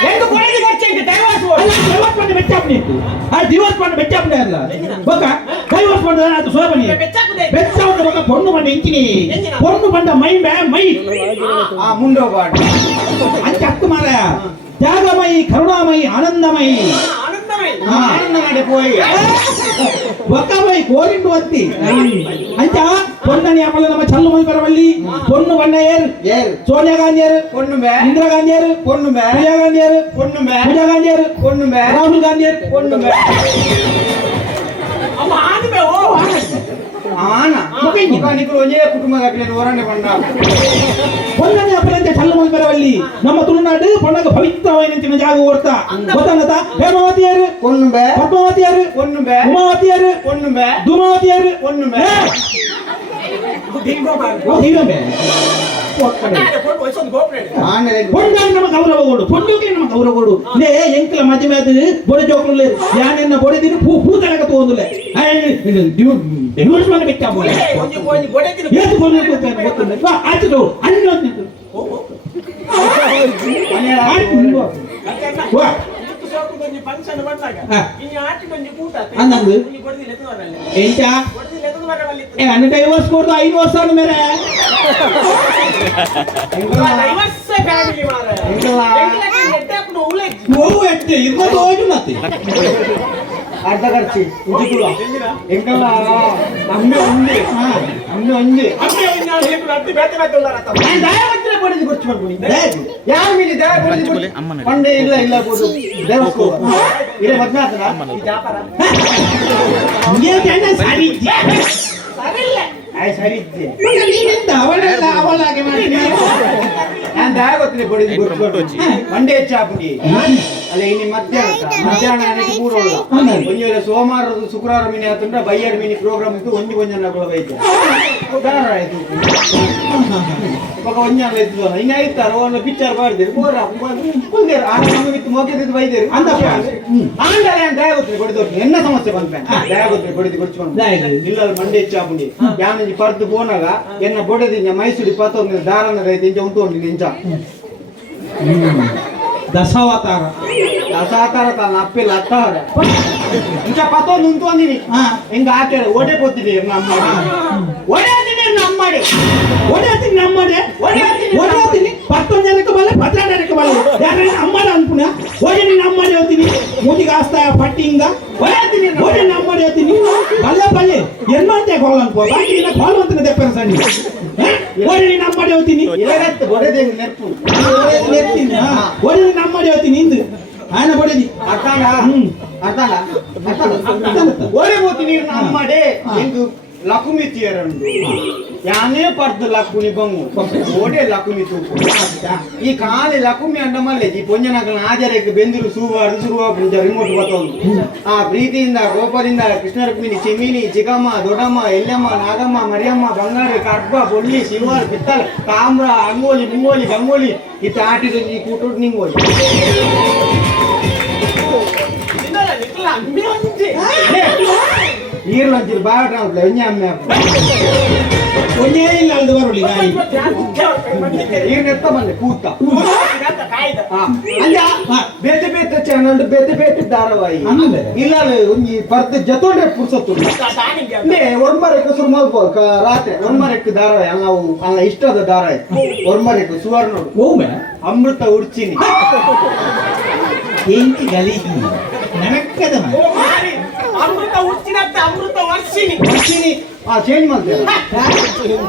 ಡೈವರ್ಸ್ பண்ண வெச்சாப்னேக்கு ಆ ಡಿವೋರ್ಸ್ பண்ண வெச்சாப்னே ಅಲ್ಲ ಬಕ ಡೈವರ್ಸ್ பண்ண ಅದು ಸೋಬನಿ ಬೆಚ್ಚಾವುದ ಬಕ பொண்ணு பண்ண ಇಂಚಿನಿ பொண்ணு பண்ண ಮೈ ಮುಂಡೋಬಾಡಿ ಅಂಚ ಅಕ್ಕು ಮಾರಾಯ ತ್ಯಾಗಮಯಿ ಕರುಣಾಮಯಿ ಆನಂದಮಯಿ ಆನಂದಮಯಿ పోయి ಒಕ್ಕಮೈ ಕೋರಿಂಡು ಒತ್ತಿ ಅಂಚ பொன்னணி ಅಮಲ ನಮ್ಮ ಚಲ್ಲು ಮೈ ಬರವಲ್ಲಿ பொண்ணு ಬಣ್ಣ ಏರು ಸೋನಿಯಾ ಗಾಂಧಿಯರು பொண்ணுமே ಇಂದಿರಾ ಗಾಂಧಿಯರು பொண்ணுமே ಪ್ರಿಯಾ ಗಾಂಧಿಯರು பொண்ணுமே ಪೂಜಾ ಗಾಂಧಿಯರು பொண்ணுமே ರಾಹುಲ್ ಗಾಂಧಿಯರು பொண்ணுமே ಅಮ್ಮ ಆದ್ಮೆ ಓ ಆನ ಮುಖನಿಕರು ಒಂದೇ ಕುಟುಂಬದ ಹೋರಾಟ ಬಂದ பொன்னணி ಅಪ್ಪನಂತೆ ಚಲ್ಲು ಮೈ ಬರವಲ್ಲಿ ನಮ್ಮ ತುಳುನಾಡು ಪೊನ್ನಗ ಪವಿತ್ರವಾದ ಜಾಗ ಓಡ್ತಾ ಗೊತ್ತಾಗತ್ತ ಹೇಮಾವತಿಯರು பொண்ணுமே ಪದ್ಮಾವತಿಯರು பொண்ணுமே ಉಮಾವತಿಯರು பொண்ணுமே ಧೂಮಾವತಿಯರು பொண்ணுமே ದೀವಮೆ பொண்ணாக ನಮ್ಮ ಗೌರವಗಳು பொண்ணுಗೆ ನಮ್ಮ ಗೌರವಗಳು ನೇ ಎಂಕಲ ಮದುವೆ ಅದು ಬೊಡೆ ಜೋಕುಲೆ ಯಾನೆನ್ನ ಬೊಡೆದಿನ ಪೂತಲಕ ತೋಂದುಲೆ ಡಿವೋರ್ಸ್ ಮಾಡಿ ಬೆಚ್ಚ ಬೋಲೆ ಏತು ಬೋಲೆ ಗೊತ್ತಲ್ಲ ವಾ ಆಚು ಅನ್ನೋದು ವಾ ಫಂಕ್ಷನ್ ಬಂದಾಗ ಇನ್ನು ಆಟಿ ಬಂದು ಕೂಟ ಅನ್ನಂದು ಕೊಡ್ದಿಲ್ಲ ಎತ್ತು ಬರಲ್ಲ ಎಂಟ ಕೊಡ್ದಿಲ್ಲ ಎತ್ತು ಬರಲ್ಲ ಏ ಅನ್ನ ಡೈವರ್ಸ್ ಕೊಡ್ದು 5 ವರ್ಷ ಅನ್ನು ಮೇರೆ ಡೈವರ್ಸ್ ಫ್ಯಾಮಿಲಿ ಮಾರ ಎಟ್ಟಪ್ಪು ಉಳೆ ಓ ಎಟ್ಟೆ ಇರ್ಬೋದು ಹೋಜು ಮತ್ತೆ ಅರ್ಧ ಖರ್ಚಿ ಉಜಿಕುಳ ಎಂಕಲ್ಲ ಅಮ್ಮೆ ಒಂದೇ ಅಮ್ಮೆ ಒಂದೇ ಅಮ್ಮೆ ಒಂದು ಹೇಳು ಅತ್ತಿ ಬೇತೆ ಬೇತೆ ಉಳ್ಳಾರತ ನಾನು ದಯವಂತರ ಬಡಿದು ಗೊತ್ತು ಮಾಡ್ಕೊಂಡು ಯಾರ ಮೇಲೆ ದಯ ಬಡಿದು ಪಂಡೆ ಇಲ್ಲ ಬೋದು ದೇವಸ್ಕೋ ಇರೇ ಮದ್ಮೆ ಆತದ ಈ ವ್ಯಾಪಾರ ನಿಗೆ ಜನ ಸರಿ ಸರಿಲ್ಲ ಆಯ್ ಸರಿ ಇದ್ದೆ ನೀನಿಂದ ಅವಳೆಲ್ಲ ಅವಳಾಗೆ ಮಾಡ್ತೀನಿ ನಾನು ದಯ ಗೊತ್ತಿದೆ ಬಡಿದು ಗೊತ್ತು ಮಂಡೆ ಹೆಚ್ಚಾಪುಡಿ ಅಲ್ಲ ಇನ್ನು ಮಧ್ಯಾಹ್ನ ನನಗೆ ಕೂರೋಲ್ಲ ಒಂಜಿ ಸೋಮವಾರ ಶುಕ್ರವಾರ ಮೀನಿ ಆತಂದ್ರೆ ಬೈಯರ್ ಮೀನಿ ಪ್ರೋಗ್ರಾಮ್ ಇತ್ತು ಒಂಜಿ ನಗಳ ವೈದ್ಯ ಉದಾಹರಣೆ ಆಯ್ತು ಒಂಜಾನ ವೈದ್ಯ ಇನ್ನ ಆಯ್ತಾರ ಒಂದು ಪಿಕ್ಚರ್ ಮಾಡಿದ್ರು ಕುಂದೇರು ಆನಂದ ಮೋಕಿದ್ದು ಬೈದೇರು ಅಂತ ಆಂಡಲೆ ದಯ ಗೊತ್ತಿದೆ ಬಡಿದು ಎನ್ನ ಸಮಸ್ಯೆ ಬಂದ ದಯ ಗೊತ್ತಿದೆ ಬಡಿದು ಗೊಚ್ಚಿಕೊಂಡು ಇಲ್ಲ ಮಂಡೆ ಹೆಚ್ಚಾಪುಡಿ ಯಾನ ಪರ್ದು ಪೋನಾಗ ಎನ್ನ ಬೊಡೆದ ಮೈಸೂರಿ ಪತ್ತೊಂದು ದಾರನ ರೈತ ಇಂಚ ಉಂಟು ನಿಂಚ ದಶಾವತಾರ ತಾನ ಅಪ್ಪಿಲ್ಲ ಅತ್ತಾರ ಇಂಚ ಪತ್ತೊಂದು ಉಂಟು ಅಂದಿನಿ ಹಿಂಗ ಹಾಕ್ಯಾರ ಓಡೆ ಕೊತ್ತಿದೆ ನಮ್ಮ ಓಡೆ ಅಂದಿನಿ ನಮ್ಮ ಮಾಡಿ ಓಡೆ ಹತ್ತೀನಿ ನಮ್ಮ ಮಾಡಿ ಓಡೆ ಹತ್ತೀನಿ 11 ಜನಕ್ಕೆ ಬಲ್ಲ 16 ಜನಕ್ಕೆ ಬಲ್ಲ ಯಾರು ಅಮ್ಮನ ಅನ್ಪುಣ ಓಡೆ ನಮ್ಮ ಮಾಡಿ ಹೋಗ್ತೀನಿ ಮೂತಿಗೆ ಆಸ್ತಾ ಪಟ್ಟಿಂಗ ಓಡೆ ನಮ್ಮ ಮಾಡಿ ಹೋಗ್ತೀನಿ ಬಲ್ಲೆ ಏನ್ ಮಾಡ್ತೆ ಕಾಲ್ ಅನ್ಕೋ ಬಾಕಿ ದಿನ ಕಾಲ್ ಅಂತ ದೆಪ್ಪರ ಸಣ್ಣ ಓಡೆ ನಮ್ಮ ಮಾಡಿ ಹೋಗ್ತೀನಿ ಏನಾಯ್ತು ಬೊಡೆದೆ ನೆರ್ಪು ಓಡೆ ನಮ್ಮ ಮಾಡಿ ಹೋಗ್ತೀನಿ ಇಂದು ಆಯ್ನ ಬೊಡೆದಿ ಅತ್ತಾಡ ಓಡೆ ಹೋಗ್ತೀನಿ ನಮ್ಮ ಮಾಡಿ ಹೆಂಗು ಲಕುಮಿ ತೀಯರಂಡು ಯಾನೇ ಪರ್ದು ಲಕುನಿ ಬಂಗು ಓಡೆ ಲಕುಮಿ ತೂಕು ಈ ಕಾಲಿ ಲಕುಮಿ ಅಂಡ ಮಲ್ಲೆ ಈ ಪೊಂಜನಕನ ಆಜಾರಕ್ಕೆ ಬೆಂದಿರು ಶುರುವಾಪುಂಜ ರಿಮೋಟ್ ಬತ್ತೊಂದು ಆ ಪ್ರೀತಿಯಿಂದ ಕೋಪದಿಂದ ಕೃಷ್ಣ ರುಕ್ಮಿಣಿ ಚಿಮಿನಿ ಚಿಕ್ಕಮ್ಮ ದೊಡ್ಡಮ್ಮ ಎಲ್ಲಮ್ಮ ನಾಗಮ್ಮ ಮರಿಯಮ್ಮ ಬಂಗಾರಿ ಕಡ್ಬ ಬೊಳ್ಳಿ ಶಿವಾರ ಪಿತ್ತಲ ತಾಮ್ರ ಅಂಗೋಲಿ ಮುಂಗೋಲಿ ಗಂಗೋಲಿ ಇತ್ತ ಆಟಿದ ಈ ಕೂಟೋಟ್ ನಿಂಗೋಲಿ ಅಮ್ಮೆ ಒಂಜಿ ಈರ್ಲಂಚಿರು ಬಾಟ ಉಂಟ್ಲ ಒಂಜೆ ಅಮ್ಮೆ ಒಂದೇ ಇಲ್ಲ ಅಲ್ದು ಬರೋಳಿ ಗಾಡಿ ಈರ್ನೆತ್ತ ಬಂದೆ ಕೂತ ಕಾಯ್ದ ಅಂಜ ಬೇತೆ ಬೇತೆ ಚನ ನಂದು ಬೇತೆ ಬೇತೆ ಧಾರಾವಾಹಿ ಅಂದ್ರೆ? ಇಲ್ಲ ಒಂಜಿ ಬರ್ತೆ ಜತೋಂಡ್ರೆ ಪುರ್ಸತ್ತು ಒರ್ಮರೆಕ್ಕೆ ಶುರು ಮಾಡ್ಬೋದು ರಾತ್ರಿ ಒರ್ಮರೆಕ್ಕೆ ಧಾರಾವಾಹಿ ಅಲ್ಲ ಇಷ್ಟದ ಧಾರಾವಾಹಿ ಒರ್ಮರೆಕ್ಕೆ ಸುವರ್ಣ ಓಮೆ ಅಮೃತ ಉಡ್ಚಿನಿ ಎಂಟಿ ಗಲೀಜು ನನಕ್ಕದ ಅಮೃತ ಹುಚ್ಚಿನತ್ತೆ ಅಮೃತ ವರ್ಷಿನಿ ಉಡ್ಚಿನಿ ಚೇಂಜ್ ಮಾಡ್ತೇವೆ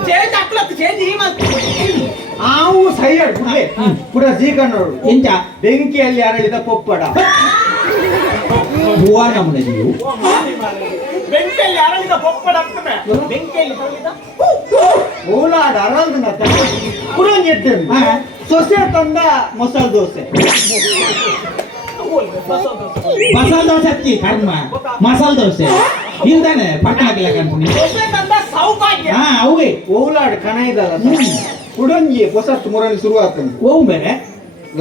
ಚೇಂಜ್ ಅಪ್ಲತ್ ಚೇಂಜ್ ಈ ಮಾಡ್ತೀನಿ ಆವು ಸೈಯಡ್ ಪುಡೆ ಪುರ ಜೀಕಣ್ಣವರು ಎಂಚ ಬೆಂಕಿಯಲ್ಲಿ ಅರಳಿದ ಪೊಪ್ಪಡ ಹೂವ ನಮ್ಮನೆ ನೀವು ಬೆಂಕಿಯಲ್ಲಿ ಅರಳಿದ ಪೊಪ್ಪಡ ಆಗ್ತದೆ ಬೆಂಕಿಯಲ್ಲಿ ತಳ್ಳಿದ ಓಲಾಡ ಅರಳ್ದ ಪುರಂಜಿ ಎದ್ದೇನು ಸೊಸೆ ತಂದ ಮಸಾಲ ದೋಸೆ ಮಸಾಲ ದೋಸೆ ಹಚ್ಚಿ ಕರ್ಮ ಮಸಾಲ ದೋಸೆ ಇಲ್ದಾನೆ ಪಟ್ಟಣಕ್ಕಿಲ್ಲ ಕನ್ಪುನಿ ದೋಸೆ ತಂದ ಸೌಭಾಗ್ಯ ಹಾ ಅವೇ ಓಲಾಡ ಕಣ ಇದಲ್ಲ ಪುಡಂಜಿ ಹೊಸತ್ತು ಮುರಳಿ ಶುರು ಆಗ್ತದೆ ಓಂ ಬೇರೆ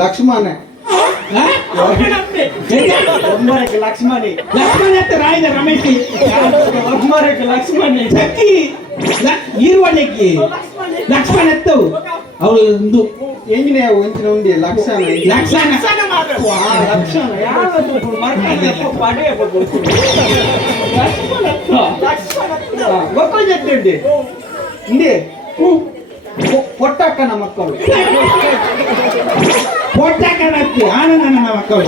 ಲಕ್ಷ್ಮಣ ಅವನಂತೆ ಒಮ್ಮರಕ್ಕೆ ಲಕ್ಷ್ಮಣಿ ಲಕ್ಷ್ಮಣ ಹತ್ತ ರಾಯದ ರಮೇಶಿ ಒಮ್ಮರಕ್ಕೆ ಲಕ್ಷ್ಮಣಿ ಸಕ್ಕಿ ಈರುವಳ್ಳಿಕ್ಕಿ ಲಕ್ಷ್ಮಣ ಎತ್ತು ಅವಳು ಒಂದು ಎಂಜಿನ ಒಂಚಿನ ಉಂಡಿ ಲಕ್ಷಣ ಲಕ್ಷಣ ಲಕ್ಷಣ ಮಾತ್ರ ಲಕ್ಷಣ ಯಾವತ್ತು ಮರ್ಕಡೆ ಪಡೆ ಮಕ್ಕಳು ಜೊತೆ ಇಂಡಿ ಪೊಟ್ಟಕ್ಕನ ಮಕ್ಕಳು ಪೊಟ್ಟ ಕಣತ್ತಿ ಆನಂದನ ಮಕ್ಕಳು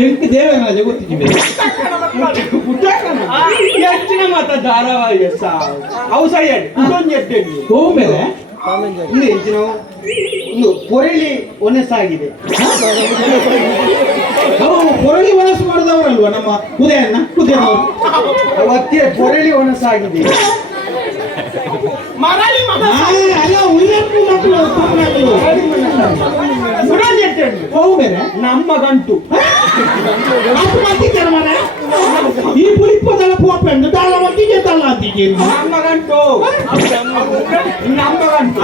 ಎಂಟು ದೇವರಾಜ ಗೊತ್ತಿದ್ದೀವಿ ಪುಟ್ಟಕ್ಕನ ಹೆಚ್ಚಿನ ಮಾತ ಧಾರಾವಾಹಿ ಅವು ಸರಿ ಇದೊಂದು ಎದ್ದೇಳಿ ಓಂ ಬೇರೆ ಇನ್ನು ಹೆಚ್ಚಿನ ಒಂದು ಪೊರಳಿ ಒನೆಸಾಗಿದೆ ಅವು ಕೊರಳಿ ವನಸ್ಸು ಮಾಡಿದವರಲ್ವಾ ನಮ್ಮ ಉದಯಣ್ಣ ಉದಯನವರು ಅವತ್ತಿಗೆ ಪೊರಳಿ ಒನಸಾಗಿದೆ ಮರಳಿ ಮಗ ಅಲ್ಲ ಉಯ್ಯಪ್ಪು ಮಕ್ಕಳು ಪಾಪಗಳು ಸುಡೋದು ಎದ್ದೇಳಿ ಓಂ ಬೇರೆ ನಮ್ಮ ಗಂಟು ಅದು ಮಾಡ್ತಿದ್ದಾರೆ ಮನೆ ಈ ಪುಲಿಪ್ಪದಲ್ಲ ಪೋಪೆಂದು ದಾಳ ಮಟ್ಟಿಗೆ ತಲ್ಲ ಅಂತಿಗೆ ನಮ್ಮ ಗಂಟು ನಮ್ಮ ಗಂಟು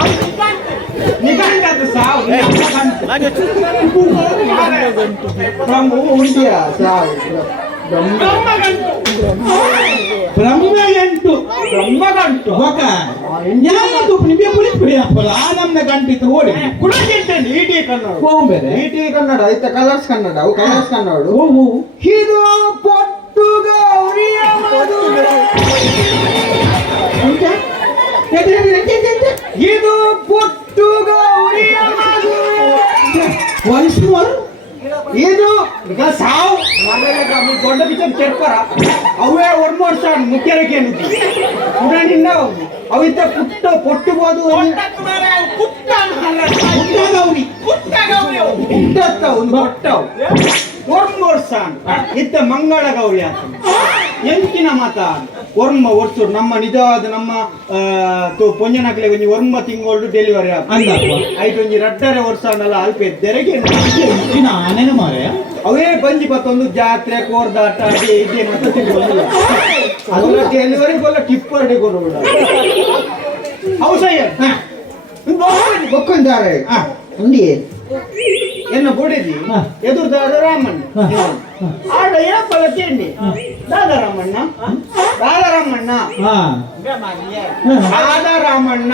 ನಿಗಂಟು ಸಾವು ನಮ್ಮ ಉಂಡಿಯ ಸಾವು ಬ್ರಹ್ಮಗಂಟು ಬ್ರಹ್ಮಗಂಟು ಹೊಕ ಯಾವುದು ನಿಮಗೆ ಪುಲಿಪ್ಪುಡಿ ಅಪ್ಪಲ್ಲ ಆ ನಮ್ಮ ಗಂಟಿತ್ತು ಓಡಿ ಕುಡಜಿದ್ದೇನೆ ಇಟಿ ಕನ್ನಡ ಓಂ ಬೇರೆ ಇಟಿ ಕನ್ನಡ ಆಯ್ತಾ ಕಲರ್ಸ್ ಕನ್ನಡ ಅವು ಕಲರ್ಸ್ ಕನ್ನಡ ಓಹೋ ಇದು ಪೊಟ್ಟುಗೌರಿಯ ಮದುವೆ ಇದು ಪೊಟ್ಟುಗೌರಿಯ ಮದುವೆ ಒನ್ಸ್ ಮೋರ್ ಇದು ಈಗ ಸಾವು ಮರಳಿಗೆ ದೊಡ್ಡ ಬಿಚ್ಚ ಕೆರ್ಪರ ಅವೇ ವರ್ಷ ಮುಖ್ಯರಕ್ಕೆ ಪುರಾಣಿಂದ ಅವಿದ್ದ ಪುಟ್ಟ ಪೊಟ್ಟುಬೋದು ಗೌರಿ ಪುಟ್ಟತ್ತ ಒಂದು ಪೊಟ್ಟವು ವರ್ಷ ಇತ್ತ ಮಂಗಳ ಗೌರಿ ಅಂತ ಎಂಕಿನ ಮಾತ ಒರ್ಮ ವರ್ಷ ನಮ್ಮ ನಿಜವಾದ ನಮ್ಮ ಪೊಂಜನಕ್ಲೆ ಒಂಜಿ ಒರ್ಮ ತಿಂಗಳು ಡೆಲಿವರಿ ಅಂದಪ್ಪ ಆಯ್ತು ಒಂಜಿ ರಡ್ಡರೆ ವರ್ಷ ಅನ್ನಲ್ಲ ಅಲ್ಪ ತೆರೆಗೆ ಆನೇನ ಮಾರೆ ಅವೇ ಬಂಜಿ ಬತ್ತೊಂದು ಜಾತ್ರೆ ಕೋರ್ದಾಟ ಅದೇ ಇದೆ ಮತ್ತೆ ತಿಂಗಳು ಅದರ ಡೆಲಿವರಿ ಕೊಲ್ಲ ಟಿಪ್ಪರ್ಡೆ ಕೊಡೋಣ ಹೌಸಯ್ಯ ಬೊಕ್ಕೊಂದಾರೆ ಉಂಡಿ ಎನ್ನ ಬೊಡಿದಿ ಎದುರುದಾದ ರಾಮಣ್ಣ ಆಡ ಏಪಲ ತಿಂಡಿ ದಾದರಾಮಣ್ಣ ದಾದರಾಮಣ್ಣ ರಾಧಾರಾಮಣ್ಣ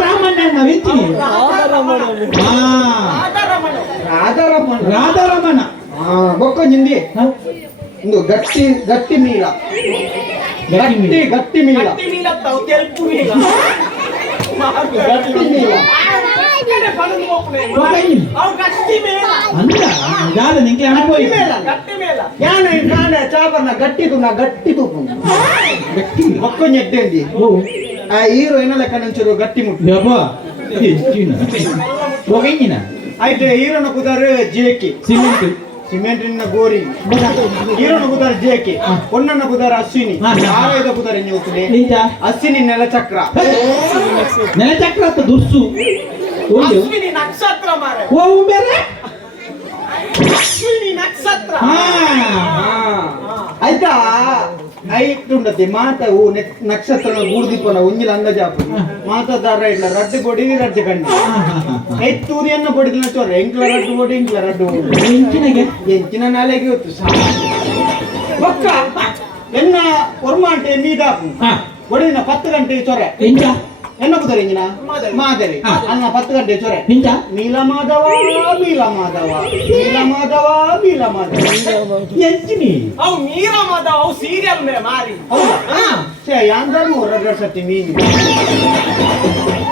ರಾಮಣ್ಣ ನಾವಿತ್ತೀನಿ ರಾಧಾರಮಣ ಬೊಕ್ಕೊಂಜಿಂದಿ ಒಂದು ಗಟ್ಟಿ ಗಟ್ಟಿ ಮೀಲ ಗಟ್ಟಿ ಗಟ್ಟಿ ಮೀಲ ಗಟ್ಟಿ ಮೀಲತ್ತಾವು ತೆಲ್ಪು ಮೀಲ ಗಟ್ಟಿ ಮೀಲ ಅವು ಗಟ್ಟಿ ಮೇಲ ಅಂದ ಜಾಲ ನಿಂಗೆ ಅನುಭವ ಗಟ್ಟಿ ಮೇಲ ಯಾನ ಕಾಣ ಚಾಪರ್ನ ಗಟ್ಟಿದು ನಾ ಗಟ್ಟಿದು ಗಟ್ಟಿ ಬೊಕ್ಕೊಂಜಿ ಎಡ್ಡೆಂದಿ ಆ ಹೀರೋ ಏನಲ್ಲ ಕಣ್ಣಂಚೂರು ಗಟ್ಟಿ ಮುಟ್ಟು ಯಬ್ಬ ಹೆಚ್ಚಿನ ಹೋಗಿನ ಆಯ್ತು ಹೀರೋನ ಕುದಾರ ಜೇಕಿ ಸಿಮೆಂಟ್ ಸಿಮೆಂಟಿನ ಗೋರಿ ಹೀರೋನ ಕುದಾರ ಜೇಕಿ ಪೊನ್ನನ ಕುದಾರ ಅಶ್ವಿನಿ ಆವೇದ ಕುದಾರ ಹೋಗ್ತದೆ ನಿಜ ಅಶ್ವಿನಿ ನೆಲಚಕ್ರ ನೆಲಚಕ್ರ ಅಂತ ದುರ್ಸು ಅಶ್ವಿನಿ ನಕ್ಷತ್ರ ಮಾರೆ ಓ ಬೇರೆ ಅಶ್ವಿನಿ ನಕ್ಷತ್ರ ಆಯ್ತಾ ಐಟುಂಡತಿ ಮಾತವು ನಕ್ಷತ್ರ ಗೂಡ್ದಿಪ್ಪನ ಒಂಜಿಲ ಅಂದಾಜಾಪು ಮಾತಾದಾರ ಇಲ್ಲ ರಡ್ಡು ಕೊಡಿ ರಡ್ಡು ಕಂಡು ಐತೂರಿಯನ್ನ ಕೊಡಿದಿಲ್ಲ ಚೋರ ಎಂಕ್ಲ ರಡ್ಡು ಕೊಡಿ ಎಂಕ್ಲ ರಡ್ಡು ಎಂಚಿನಗೆ ಎಂಚಿನ ನಾಲೆಗೆ ಹೊತ್ತು ಬೊಕ್ಕ ಎನ್ನ ಒರ್ಮಾಂಟೆ ಮೀದಾಪು ಒಡಿನ 10 ಗಂಟೆ ಚೊರೆ ಎಂಚ ಎನ್ನ ಕುದರೆ ಇಂಜಿನ ಮಾದರಿ. ಮಾದರಿ ಹಾ. ಅನ್ನ 10 ಗಂಟೆ ಚೊರೆ ನಿಂತ ನೀಲಮಾಧವ ನೀಲಮಾಧವ ನೀಲಮಾಧವ ನೀಲಮಾಧವ ಎಂಚಿನಿ ಅವು ನೀಲಮಾಧವ ಅವು ಸೀರಿಯಲ್ ಮೇ ಮಾರಿ ಹೌದಾ ಛೇ ಯಾಂದರ್ 2 ಸತಿ ಮೀನು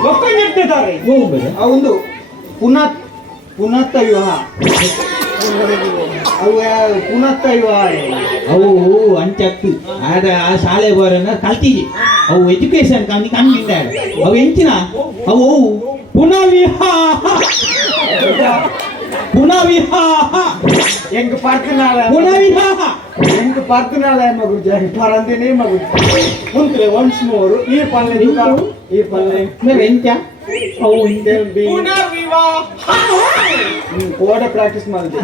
ಒಕ್ಕ ನೆಟ್ಟಿದ್ದಾರೆ ಹೋಗ್ಬೇಡ ಒಂದು ಪುನತ್ತ ವಿವಾಹ ಅವು ಪುನತ್ತ ವಿವಾಹ ಅವು ಅಂಚತ್ತು ಆದ ಆ ಶಾಲೆ ಬರೋಣ ಕಲ್ತಿಗೆ ಅವು ಎಜುಕೇಶನ್ ಕಮ್ಮಿ ಕಂಡಿದ್ದಾರೆ ಅವು ಎಂಚಿನ ಅವು ಪುನಃ ವಿವಾಹ ಎಂಗ್ ಪಾರ್ತಿನಾಳ ಪುನಃ ವಿವಾಹ ಎಂಗ್ ಪಾರ್ತಿನಾಳ ಮಗು ಜಾರಿ ಪರಂದಿನೇ ಮಗು ಮುಂತ್ರೆ ಒನ್ಸ್ ಮೋರ್ ಈ ಪಲ್ಲೆ ಈ ಪಲ್ಲೆ ಮೇಲೆ ಎಂಚ ಅವು ಹಿಂದೆ ಕೋಡ ಪ್ರಾಕ್ಟೀಸ್ ಮಾಡಿದೆ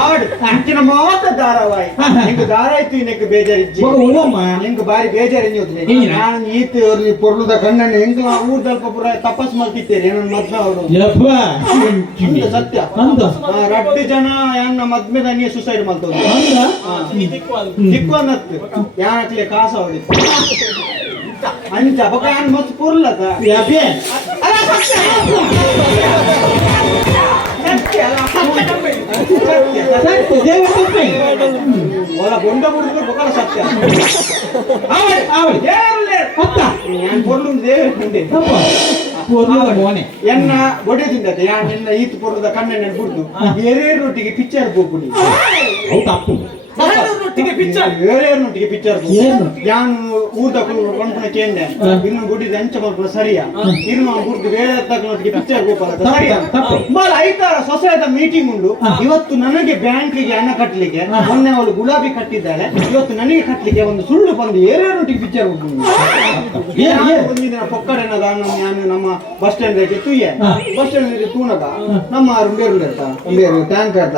ಆಡ್ ಅಂಚಿನ ಮಾತ ಧಾರಾವಾಹಿ ನಿಂಗೆ ಧಾರ ಇತ್ತು ನಿನಗೆ ಬೇಜಾರಿಜ್ಜಿ ಹೋಗಮ್ಮ ನಿಂಗೆ ಬಾರಿ ಬೇಜಾರಿಜ್ಜಿ ಹೋದ್ರೆ ನಾನು ಈತ ಅವ್ರಿಗೆ ಪೊರ್ಲುದ ಕಣ್ಣನ್ನು ಹೆಂಗ ಊರ್ದಲ್ಪ ಪುರ ತಪಸ್ ಮಾಡ್ತಿದ್ದೇನೆ ನನ್ನ ಮದ್ವೆ ಅವರು ಯಪ್ಪ ಅಂದ ಸತ್ಯ ಅಂದ ರಡ್ಡು ಜನ ಯಾನ ಮದ್ವೆ ದನಿಯ ಸುಸೈಡ್ ಮಾಡ್ತವ್ರು ಅಂದ ದಿಕ್ಕೊಂದತ್ತು ಯಾನಕ್ಲೆ ಕಾಸ ಅವಳಿ ಅಂಚ ಬಕ ಯಾನ್ ಮಸ್ತ್ ಪುರ್ಲದ ಯಾಪೆ ಅಲ್ಲ ಸತ್ಯ ಸತ್ಯ ಅಲ್ಲ ಸತ್ಯ ಸತ್ಯ ದೇವ ಸತ್ಯ ಒಳ ಬೊಂಡ ಮುಡಿದ್ರೆ ಬೊಕಲ ಸತ್ಯ ಆವಡಿ ಆವಡಿ ದೇವರಲ್ಲೇ ಅತ್ತ ಯಾನ್ ಪೊರ್ಲು ದೇವರ ಮುಂದೆ ಅಪ್ಪ ಪೂರ್ಣ ಮೋನೆ ಎನ್ನ ಬೊಡೆ ತಿಂದತೆ ಯಾನ್ ಎನ್ನ ಈತ್ ಪೊರ್ಲದ ಕಣ್ಣನ್ನ ಬಿಡ್ದು ಏರೇರೊಟ್ಟಿಗೆ ಪಿಕ್ಚರ್ ಹೋಗ್ಬಿಡಿ ಅವು ತಪ್ಪು ಒಟ್ಟಿಗೆ ಪಿಕ್ಚರ್ ಏರೇರೊಟ್ಟಿಗೆ ಪಿಕ್ಚರ್ ಏನು ಯಾನ್ ಊಟ ಕೊಂಡ್ಕೊಂಡ ಕೇಂದೆ ಇನ್ನು ಗುಡಿದ ಅಂಚ ಮಾಡ್ಕೊಂಡು ಸರಿಯಾ ಇನ್ನು ಗುಡ್ದು ಬೇರೆ ತಗೊಂಡೊಟ್ಟಿಗೆ ಪಿಕ್ಚರ್ ಹೋಗಲ್ಲ ಸರಿಯಾ ತಪ್ಪು ಬಾಳ ಐತಾರ ಸೊಸೈದ ಮೀಟಿಂಗ್ ಉಂಡು ಇವತ್ತು ನನಗೆ ಬ್ಯಾಂಕಿಗೆ ಹಣ ಕಟ್ಟಲಿಕ್ಕೆ ಮೊನ್ನೆ ಅವಳು ಗುಲಾಬಿ ಕಟ್ಟಿದ್ದಾಳೆ ಇವತ್ತು ನನಗೆ ಕಟ್ಟಲಿಕ್ಕೆ ಒಂದು ಸುಳ್ಳು ಬಂದು ಏರೇರೊಟ್ಟಿಗೆ ಪಿಕ್ಚರ್ ಹೋಗ್ಬೋದು ಒಂದಿನ ಪೊಕ್ಕಡೆನ ನಾನು ನಮ್ಮ ಬಸ್ ಸ್ಟ್ಯಾಂಡ್ ತುಯ್ಯ ಬಸ್ ಸ್ಟ್ಯಾಂಡ್ ತೂನಗ ನಮ್ಮ ಬೇರು ಬೇರು ಟ್ಯಾಂಕ್ ಆಡ್ದ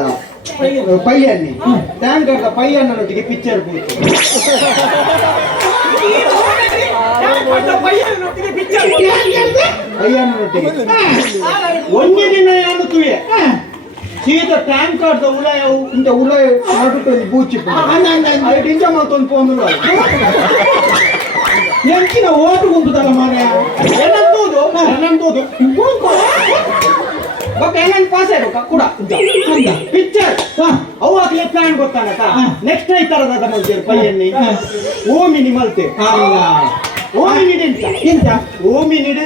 ಪೈಯನ್ನಿ ಟ್ಯಾಂಕ್ ಆಡ್ದ ಪೈಯನ್ನೊಟ್ಟಿಗೆ ಪಿಕ್ಚರ್ ಕೂತು ಪೈಯನ್ನೊಟ್ಟಿಗೆ ಒಂದು ದಿನ ಏನು ತುಯ್ಯ ಸೀದಾ ಟ್ಯಾಂಕ್ ಆಡ್ದ ಉಲಾಯ ಇಂತ ಉಲಾಯ ನಡುಟಲ್ಲಿ ಬೂಚಿ ಐದು ಇಂಚ ಮತ್ತೊಂದು ಪೋಂದು ಎಂಚಿನ ಓಟು ಗುಂಪುದಲ್ಲ ಮಾರ್ರೆ ನನ್ನಂತೂದು ಬಟ್ ಹೆಂಗನ್ ಪಾಸ್ ಆಯ್ತು ಕೂಡ ಪಿಕ್ಚರ್ ಅವು ಆಗ್ಲೇ ಪ್ಲಾನ್ ಗೊತ್ತಾಗತ್ತ ನೆಕ್ಸ್ಟ್ ಐ ತರದ ಮಲ್ತೇವೆ ಪೈಯನ್ನಿ ಓಮಿನಿ ಮಲ್ತೆ ಓಮಿನಿಡ್ ಎಂತ ಓಮಿನಿಡ್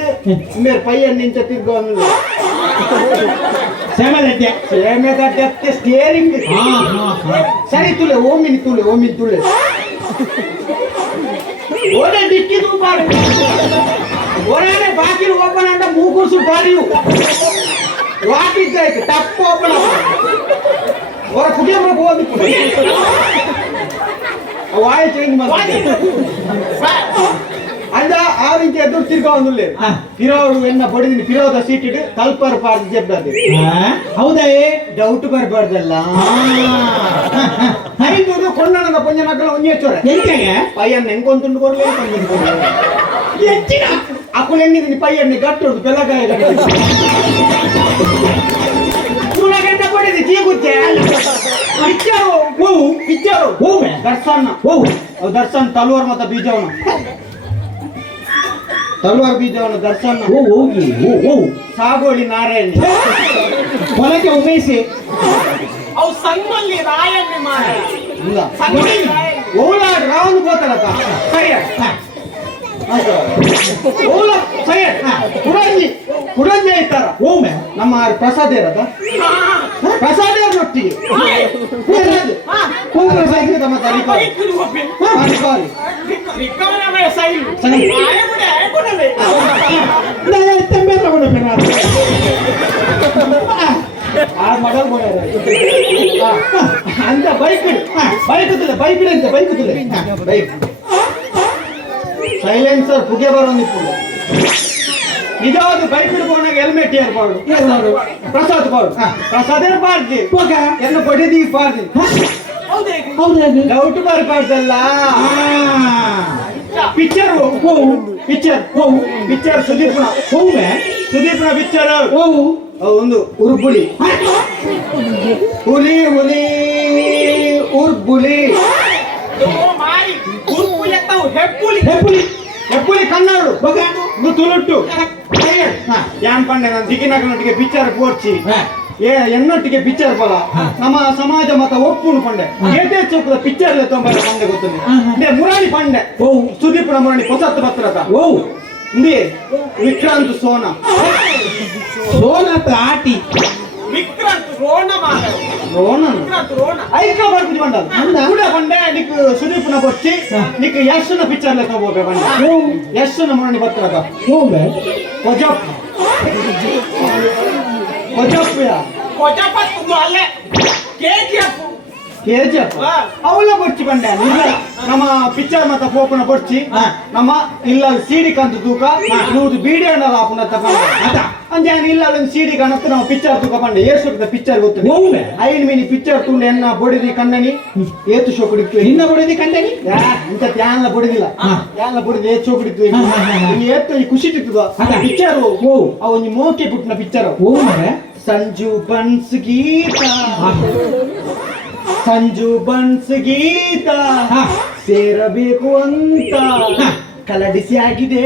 ಮೇರೆ ಪೈಯನ್ನಿ ಇಂತ ತಿರ್ಗೋನು ಸೇಮೆದಟ್ಟೆ ಸ್ಟೇರಿಂಗ್ ಸರಿ ತುಲೆ ಓಮಿನಿ ತುಲೆ ಓಡೆ ಡಿಕ್ಕಿ ತೂಪಾಡು ಒಳಗಡೆ ಬಾಗಿಲು ಓಪನ್ ಅಂತ ಮೂಗುರ್ಸು ಗಾಡಿಯು ವಾಕಿದ್ದಾಯ್ತು ತಪ್ಪು ಓಪನ್ ಅವರ ಕುಡಿಯ ಹೋಗಿ ವಾಯು ಚೇಂಜ್ ಮಾಡಿ ಅಂದ ಆ ರೀತಿ ಎದುರು ತಿರ್ಗಾ ಒಂದುಲ್ಲೇ ಫಿರೋಡು ಎನ್ನ ಬಡಿದಿನಿ ಫಿರೋದ ಸೀಟ್ ಇಟ್ಟು ತಲ್ಪರ್ ಪಾರ್ದು ಜಬ್ಡದೆ ಹೌದೇ ಡೌಟ್ ಬರಬಾರ್ದಲ್ಲ ಐದು ಕೊಂಡನ ಪಂಜ ಮಕ್ಕಳ ಒಂದೇ ಚೋರೆ ಎಂತೆಗೆ ಪಯ್ಯನ್ನ ಹೆಂಗೊಂದು ಕೊಡ್ಲಿ ಎಂಚಿನ ಅಕ್ಕಳು ಹೆಂಗಿದ್ದೀನಿ ಪಯ್ಯನ್ನಿ ಗಟ್ಟುದು ಬೆಳಗಾಯ ಗಂಟ ಕೊಡಿದಿ ಜೀಗುಚ್ಚೆ ಪಿಕ್ಚರು ಪಿಕ್ಚರು ದರ್ಶನ್ ದರ್ಶನ್ ತಲ್ವಾರ್ ಮತ್ತ ಬೀಜವನು ತಲ್ವಾರ್ ಬೀಜವನು ದರ್ಶನ್ ಹೋಗಿ ಸಾಗೋಳಿ ನಾರಾಯಣಿ ಹೊಲಕ್ಕೆ ಉಮೇಶಿ ಅವು ಸಂಗೊಳ್ಳಿ ರಾಯಣ್ಣಿ ಮಾರ ಇಲ್ಲ ಓಲಾಡ್ ರಾವಣ ಗೋತಲತ ಸರಿಯ ಓಲ ಸರಿಯ ಕುಡಂಜಿ ಐತಾರ ಓಮೆ ನಮ್ಮ ಪ್ರಸಾದ್ ಇರದ ಪ್ರಸಾದ್ ನೊಟ್ಟಿಗೆ ಅಂತ ಬೈಕ್ ಸೈಲೆನ್ಸರ್ ಪುಗೆ ಬರೋನಿಪ್ಪು ಇದಾவது ಬೈಕ್ ಹಿಡ್ಕೊಂಡಾಗ ಹೆಲ್ಮೆಟ್ ಏರ್ಬಾರ್ದು ಪ್ರಸಾದ್ ಬಾರ್ದು ಪ್ರಸಾದ್ ಏರ್ಬಾರ್ದು ಎಲ್ಲ ಬಡಿದಿ ಬಾರ್ದು ಡೌಟ್ ಬರಬಾರ್ದಲ್ಲ ಪಿಕ್ಚರ್ ಸುದೀಪ್ನ ಪಿಕ್ಚರ್ ಒಂದು ಉರ್ಬುಳಿ ಹುಲಿ ಎಪ್ಪುಲಿ ಕನ್ನಡು ಬೊಕ ಇದು ತುಳುಟ್ಟು ಹಾ ಯಾನ್ ಪಂಡೆ ನಾನು ದಿಗಿನಗನೊಟ್ಟಿಗೆ ಪಿಕ್ಚರ್ ಪೋಡ್ಚಿ ಹಾ ಎನ್ನೊಟ್ಟಿಗೆ ಪಿಕ್ಚರ್ ಬಲ ನಮ್ಮ ಸಮಾಜ ಮತ ಒಪ್ಪುನು ಪಂಡೆ ಏತೆ ಚೌಕದ ಪಿಕ್ಚರ್ ತೊಂಬರ ಪಂಡೆ ಗೊತ್ತಿಲ್ಲ ಮುರಾಣಿ ಪಂಡೆ ಓ ಸುದೀಪುರ ಮುರಾಣಿ ಹೊಸತ್ತು ಪತ್ರತ ಓ ಇಂದಿ ವಿಕ್ರಾಂತ್ ಸೋನಾ ಸೋನತ್ ಆಟಿ ವಿಕ್ರಾಂತ್ ರೋಣ ಮಾಡ ರೋನನ್ ವಿಕ್ರಾಂತ್ ರೋಣ ಐಕ ಬರ್ಬಿಟ್ಟು ಬಂದದ್ದು ಅಂದ? ಕೂಡ ಬಂಡೆ ನಿಕ್ ಸುದೀಪ್ನ ಕೊಚ್ಚಿ ನಿಕ್ ಯಶನ ಪಿಕ್ಚರ್ ಲೆಕ್ಕ ಹೋಗ್ಬೇ ಬಂಡೆ ಯಶನ ಮುರಾಣಿ ಪತ್ರತ ಹೋಗ್ಬೆ ಕೊಜಪ್ ಕೊಜಪ್ ಯಾ ಕೊಜಪತ್ತು ಅಲ್ಲೇ ಕೆಜಿಎಫ್ ಕೆಜಿಎಫ್ ಹಾ. ಅವಳ ಬೊಚ್ಚಿ ಬಂಡೆ ನಮ್ಮ ಪಿಕ್ಚರ್ ಮತ್ತ ಪೋಪನ ಬೊಚ್ಚಿ ಹಾ. ನಮ್ಮ ಇಲ್ಲ ಸಿಡಿ ಕಂತು ತೂಕ ನೂದು ಬೀಡಿ ಹಣ್ಣಲ್ಲ ಆಪುನ ತಗೊಂಡ ಅದ ಅಂಜೆ ಇಲ್ಲ ಒಂದು ಸಿಡಿ ಕಾಣತ್ತು ನಾವು ಪಿಕ್ಚರ್ ತೂಕ ಬಂಡೆ ಏಸು ಪಿಕ್ಚರ್ ಗೊತ್ತು ಹೋಗ್ಬೆ ಐನ್ ಮೀನಿ ಪಿಕ್ಚರ್ ತುಂಡು ಎನ್ನ ಬೊಡಿದಿ ಕಣ್ಣನಿ ಏತು ಶೋಕಡಿತ್ತು ನಿನ್ನ ಬಡಿದಿ ಕಂಡನಿ ಅಂತ ಯಾನ್ಲ ಬೊಡಿದಿಲ್ಲ ಹಾ. ಯಾನ್ಲ ಬೊಡಿದಿ ಏತ್ ಶೋಕಡಿತ್ತು ಹಾ, ಹಾ, ಹಾ, ಹಾ. ಇನ್ನು ಏತ್ತು ಈ ಖುಷಿ ತಿತ್ತದ ಅದ. ಪಿಕ್ಚರ್ ಓ. ಅವನಿ ಮೋಕೆ ಪುಟ್ನ ಪಿಕ್ಚರ್ ಓ ಮರೆ ಸಂಜು ಬನ್ಸ್ ಗೀತ ಸಂಜು ಬನ್ಸ್ ಗೀತ ಹಾ. ಸೇರಬೇಕು ಅಂತ ಹಾ. ಕಲಡಿಸಿ ಆಗಿದೆ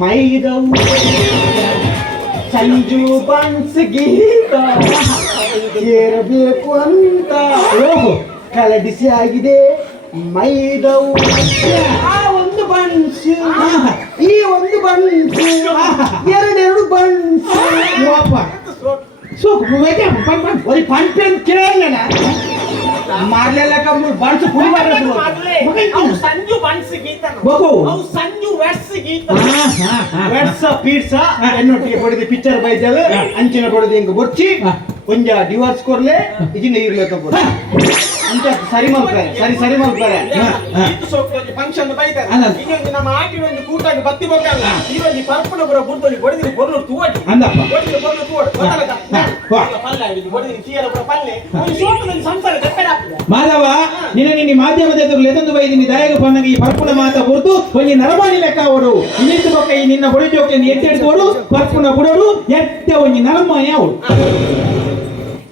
ಮೈದವು ಸಂಜು ಬನ್ಸ್ ಗೀತ ಸೇರಬೇಕು ಅಂತ ಓಹೋ ಕಲಡಿಸಿ ಆಗಿದೆ ಮೈದವು ಆ ಒಂದು ಬನ್ಸ್ ಈ ಒಂದು ಬನ್ಸ್ ಎರಡೆರಡು ಬನ್ಸ್ ಓಪ್ಪ ಸೋಕು ವೇಕೆ ಪನ್ ಪನ್ ಒಂದು ಪಂಪೆನ್ ಕೇಳಲ್ಲ ಮಾಡ್ಲೆಲ್ಲ ಕಮ್ಮಿ ಬನ್ಸ್ ಪುಡಿ ಮಾಡ್ಲೆ ಅವು ಸಂಜು ಬನ್ಸ್ ಗೀತ ಬೋಕು ಅವು ಸಂಜು ವೆಟ್ಸ್ ಗೀತ ಹಾ ಹಾ ಹಾ ವೆಟ್ಸ ಪೀಡ್ಸ ಎನ್ನೊಟ್ಟಿಗೆ ಕೊಡಿದ ಪಿಕ್ಚರ್ ಬೈದಲ್ಲ ಅಂಚಿನ ಕೊಡಿದ ಹಿಂಗ ಬೊಚ್ಚಿ ಒಂಜ ಡಿವೋರ್ಸ್ ಕೊರ್ಲೆ ಇದನ್ನ ಇರ್ಲೇಕ ಅಂತ ಸರಿ ಮಲ್ಪರೆ ಸರಿ ಮಲ್ಪರೆ ಇದು ಸೋಕ್ತೋಜಿ ಫಂಕ್ಷನ್ ಬೈತಾರೆ ಅಲ್ಲ. ಇದೊಂದು ನಮ್ಮ ಆಟಿನ ಒಂದು ಕೂಟಾಗಿ ಬತ್ತಿ ಬೋಕಲ್ಲ ಇದೊಂದು ಪರ್ಪಣ ಬರೋ ಬುಡ್ದೊಂದು ಬಡಿದ್ರೆ borlu ತುವಟಿ ಅಂದಪ್ಪ ಬಡಿದ್ರೆ borlu ತುವಟಿ ಗೊತ್ತಲ್ಲ ವಾ. ಪಲ್ಲೆ ಹಿಡಿದು ಬಡಿದ್ರೆ ಚೀಲ ಬರೋ ಪಲ್ಲೆ ಒಂದು ಸೋಕದಲ್ಲಿ ಸಂಸಾರ ಕಟ್ಟಡ ಆಗ್ತದೆ ಮಾಧವ ನಿನ್ನ ಮಾಧ್ಯಮದ ಎದುರು ಲೆತಂದು ಬೈದಿನಿ ದಯಗ ಪನ್ನಗೆ ಈ ಪರ್ಪುನ ಮಾತ ಹೊರತು ಒಂಜಿ ನರಮಾನಿ ಲೆಕ್ಕ ಅವರು ಇನ್ನಿತ್ತು ಬೊಕ್ಕ ಈ ನಿನ್ನ ಬುಡಿ ಜೋಕೆ ಎತ್ತೆಡ್ದೋಡು ಪರ್ಪುನ ಬುಡೋಡು ಎತ್ತೆ ಒಂಜಿ ನರಮಾನಿ ಅವಳು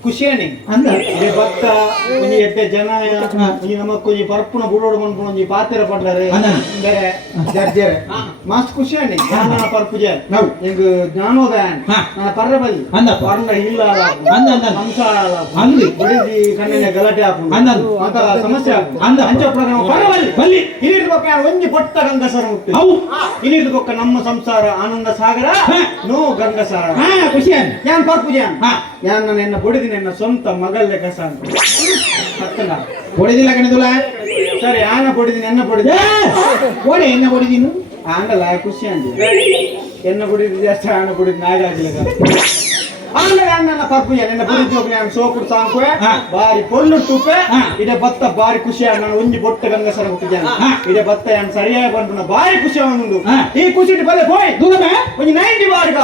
ಖುಷಿಯಾಣಿ ಅಂದ ಇದೆ ಭತ್ತ ಒಂಜಿ ಎಡ್ಡೆ ಜನಾಯ ಒಂಜಿ ನಮಕ್ ಒಂಜಿ ಪರ್ಪುನ ಬುಡೋಡು ಮನ್ಪುನ ಒಂಜಿ ಪಾತೆರ ಪಡ್ಡರೆ ಅನ್ನ. ಬೇರೆ ಜರ್ಜರೆ ಮಸ್ತ್ ಖುಷಿಯಾಣಿ ನನ್ನ ಪರ್ಪುಜೆ ಹೌದು. ಎಂಗ್ ಜ್ಞಾನೋದಯ ಹಾ. ನನ್ನ ಪರ್ರೆ ಬಲ್ಲಿ ಅಂದಪ್ಪ. ಪರ್ಣ ಇಲ್ಲ ಅಂದ ಅಂದ ಸಂಸಾರ ಅಂದ್ರಿ. ಬಡಿದಿ ಕಣ್ಣಿನ ಗಲಾಟೆ ಹಾಕು ಅಂದ. ಅಂತ ಸಮಸ್ಯೆ ಹಾಕು ಅಂದ. ಅಂಚ ಪ್ರೋಗ್ರಾಮ್ ಪರ್ರೆ ಬಲ್ಲಿ ಬಲ್ಲಿ ಹಿರಿಯರ ಬೊಕ್ಕ ಒಂಜಿ ಪೊಟ್ಟ ಗಂಗಸರ ಮುಟ್ಟಿ ಅವು ಹಿರಿಯರ ಬೊಕ್ಕ ನಮ್ಮ ಸಂಸಾರ ಆನಂದ ಸಾಗರ ಹಾ. ನೋ ಗಂಗಸಾರ ಹಾ ಖುಷಿಯಾನ್ ಯಾನ್ ಪರ್ಪುಜೆ ಹಾ ಯಾನ್ ನನ್ನ ಎನ್ನ ಬಡಿದಿ ನನ್ನ ಸ್ವಂತ ಮಗಲ್ ಲೆಕ್ಕಸ ಅಂತ ಅರ್ಥನ ಹೊಡೆದಿಲ್ಲ ಕಣದುಲ ಸರಿ ಆನ ಬಡಿದಿನಿ ಎನ್ನ ಬಡಿದಿ ಓಡೆ ಎನ್ನ ಹೊಡಿದೀನು ಆಂಡಲ್ಲ ಖುಷಿ ಅಂದಿ ಎನ್ನ ಬಡಿದಿ ಜಾಸ್ತಿ ಆನ ಬಡಿದಿ ನಾಗ ಆಗ್ಲಿಲ್ಲ ಆಮೇಲೆ ನನ್ನ ಪರ್ಪುಜೆ ನನ್ನ ಬಡಿದಿ ಹೋಗಿ ನಾನು ಸೋಕುಡು ಸಾಂಕುವೆ ಹಾ. ಬಾರಿ ಪೊಲ್ಲು ತೂಪೆ ಹಾ. ಇಡೆ ಭತ್ತ ಬಾರಿ ಖುಷಿ ನಾನು ಒಂಜಿ ಬೊಟ್ಟ ಗಂಗಸರ ಹುಟ್ಟಿದ್ಯಾನ ಹಾ. ಇಡೆ ಭತ್ತ ಯಾನ್ ಸರಿಯಾಗಿ ಬಂದು ಬಾರಿ ಖುಷಿ ಅವನುಂಡು ಹಾ. ಈ ಖುಷಿ ಬಲೆ ಹೋಯ್ ದೂರಮೆ ಒಂಜಿ 90 ಬಾರ್ಗ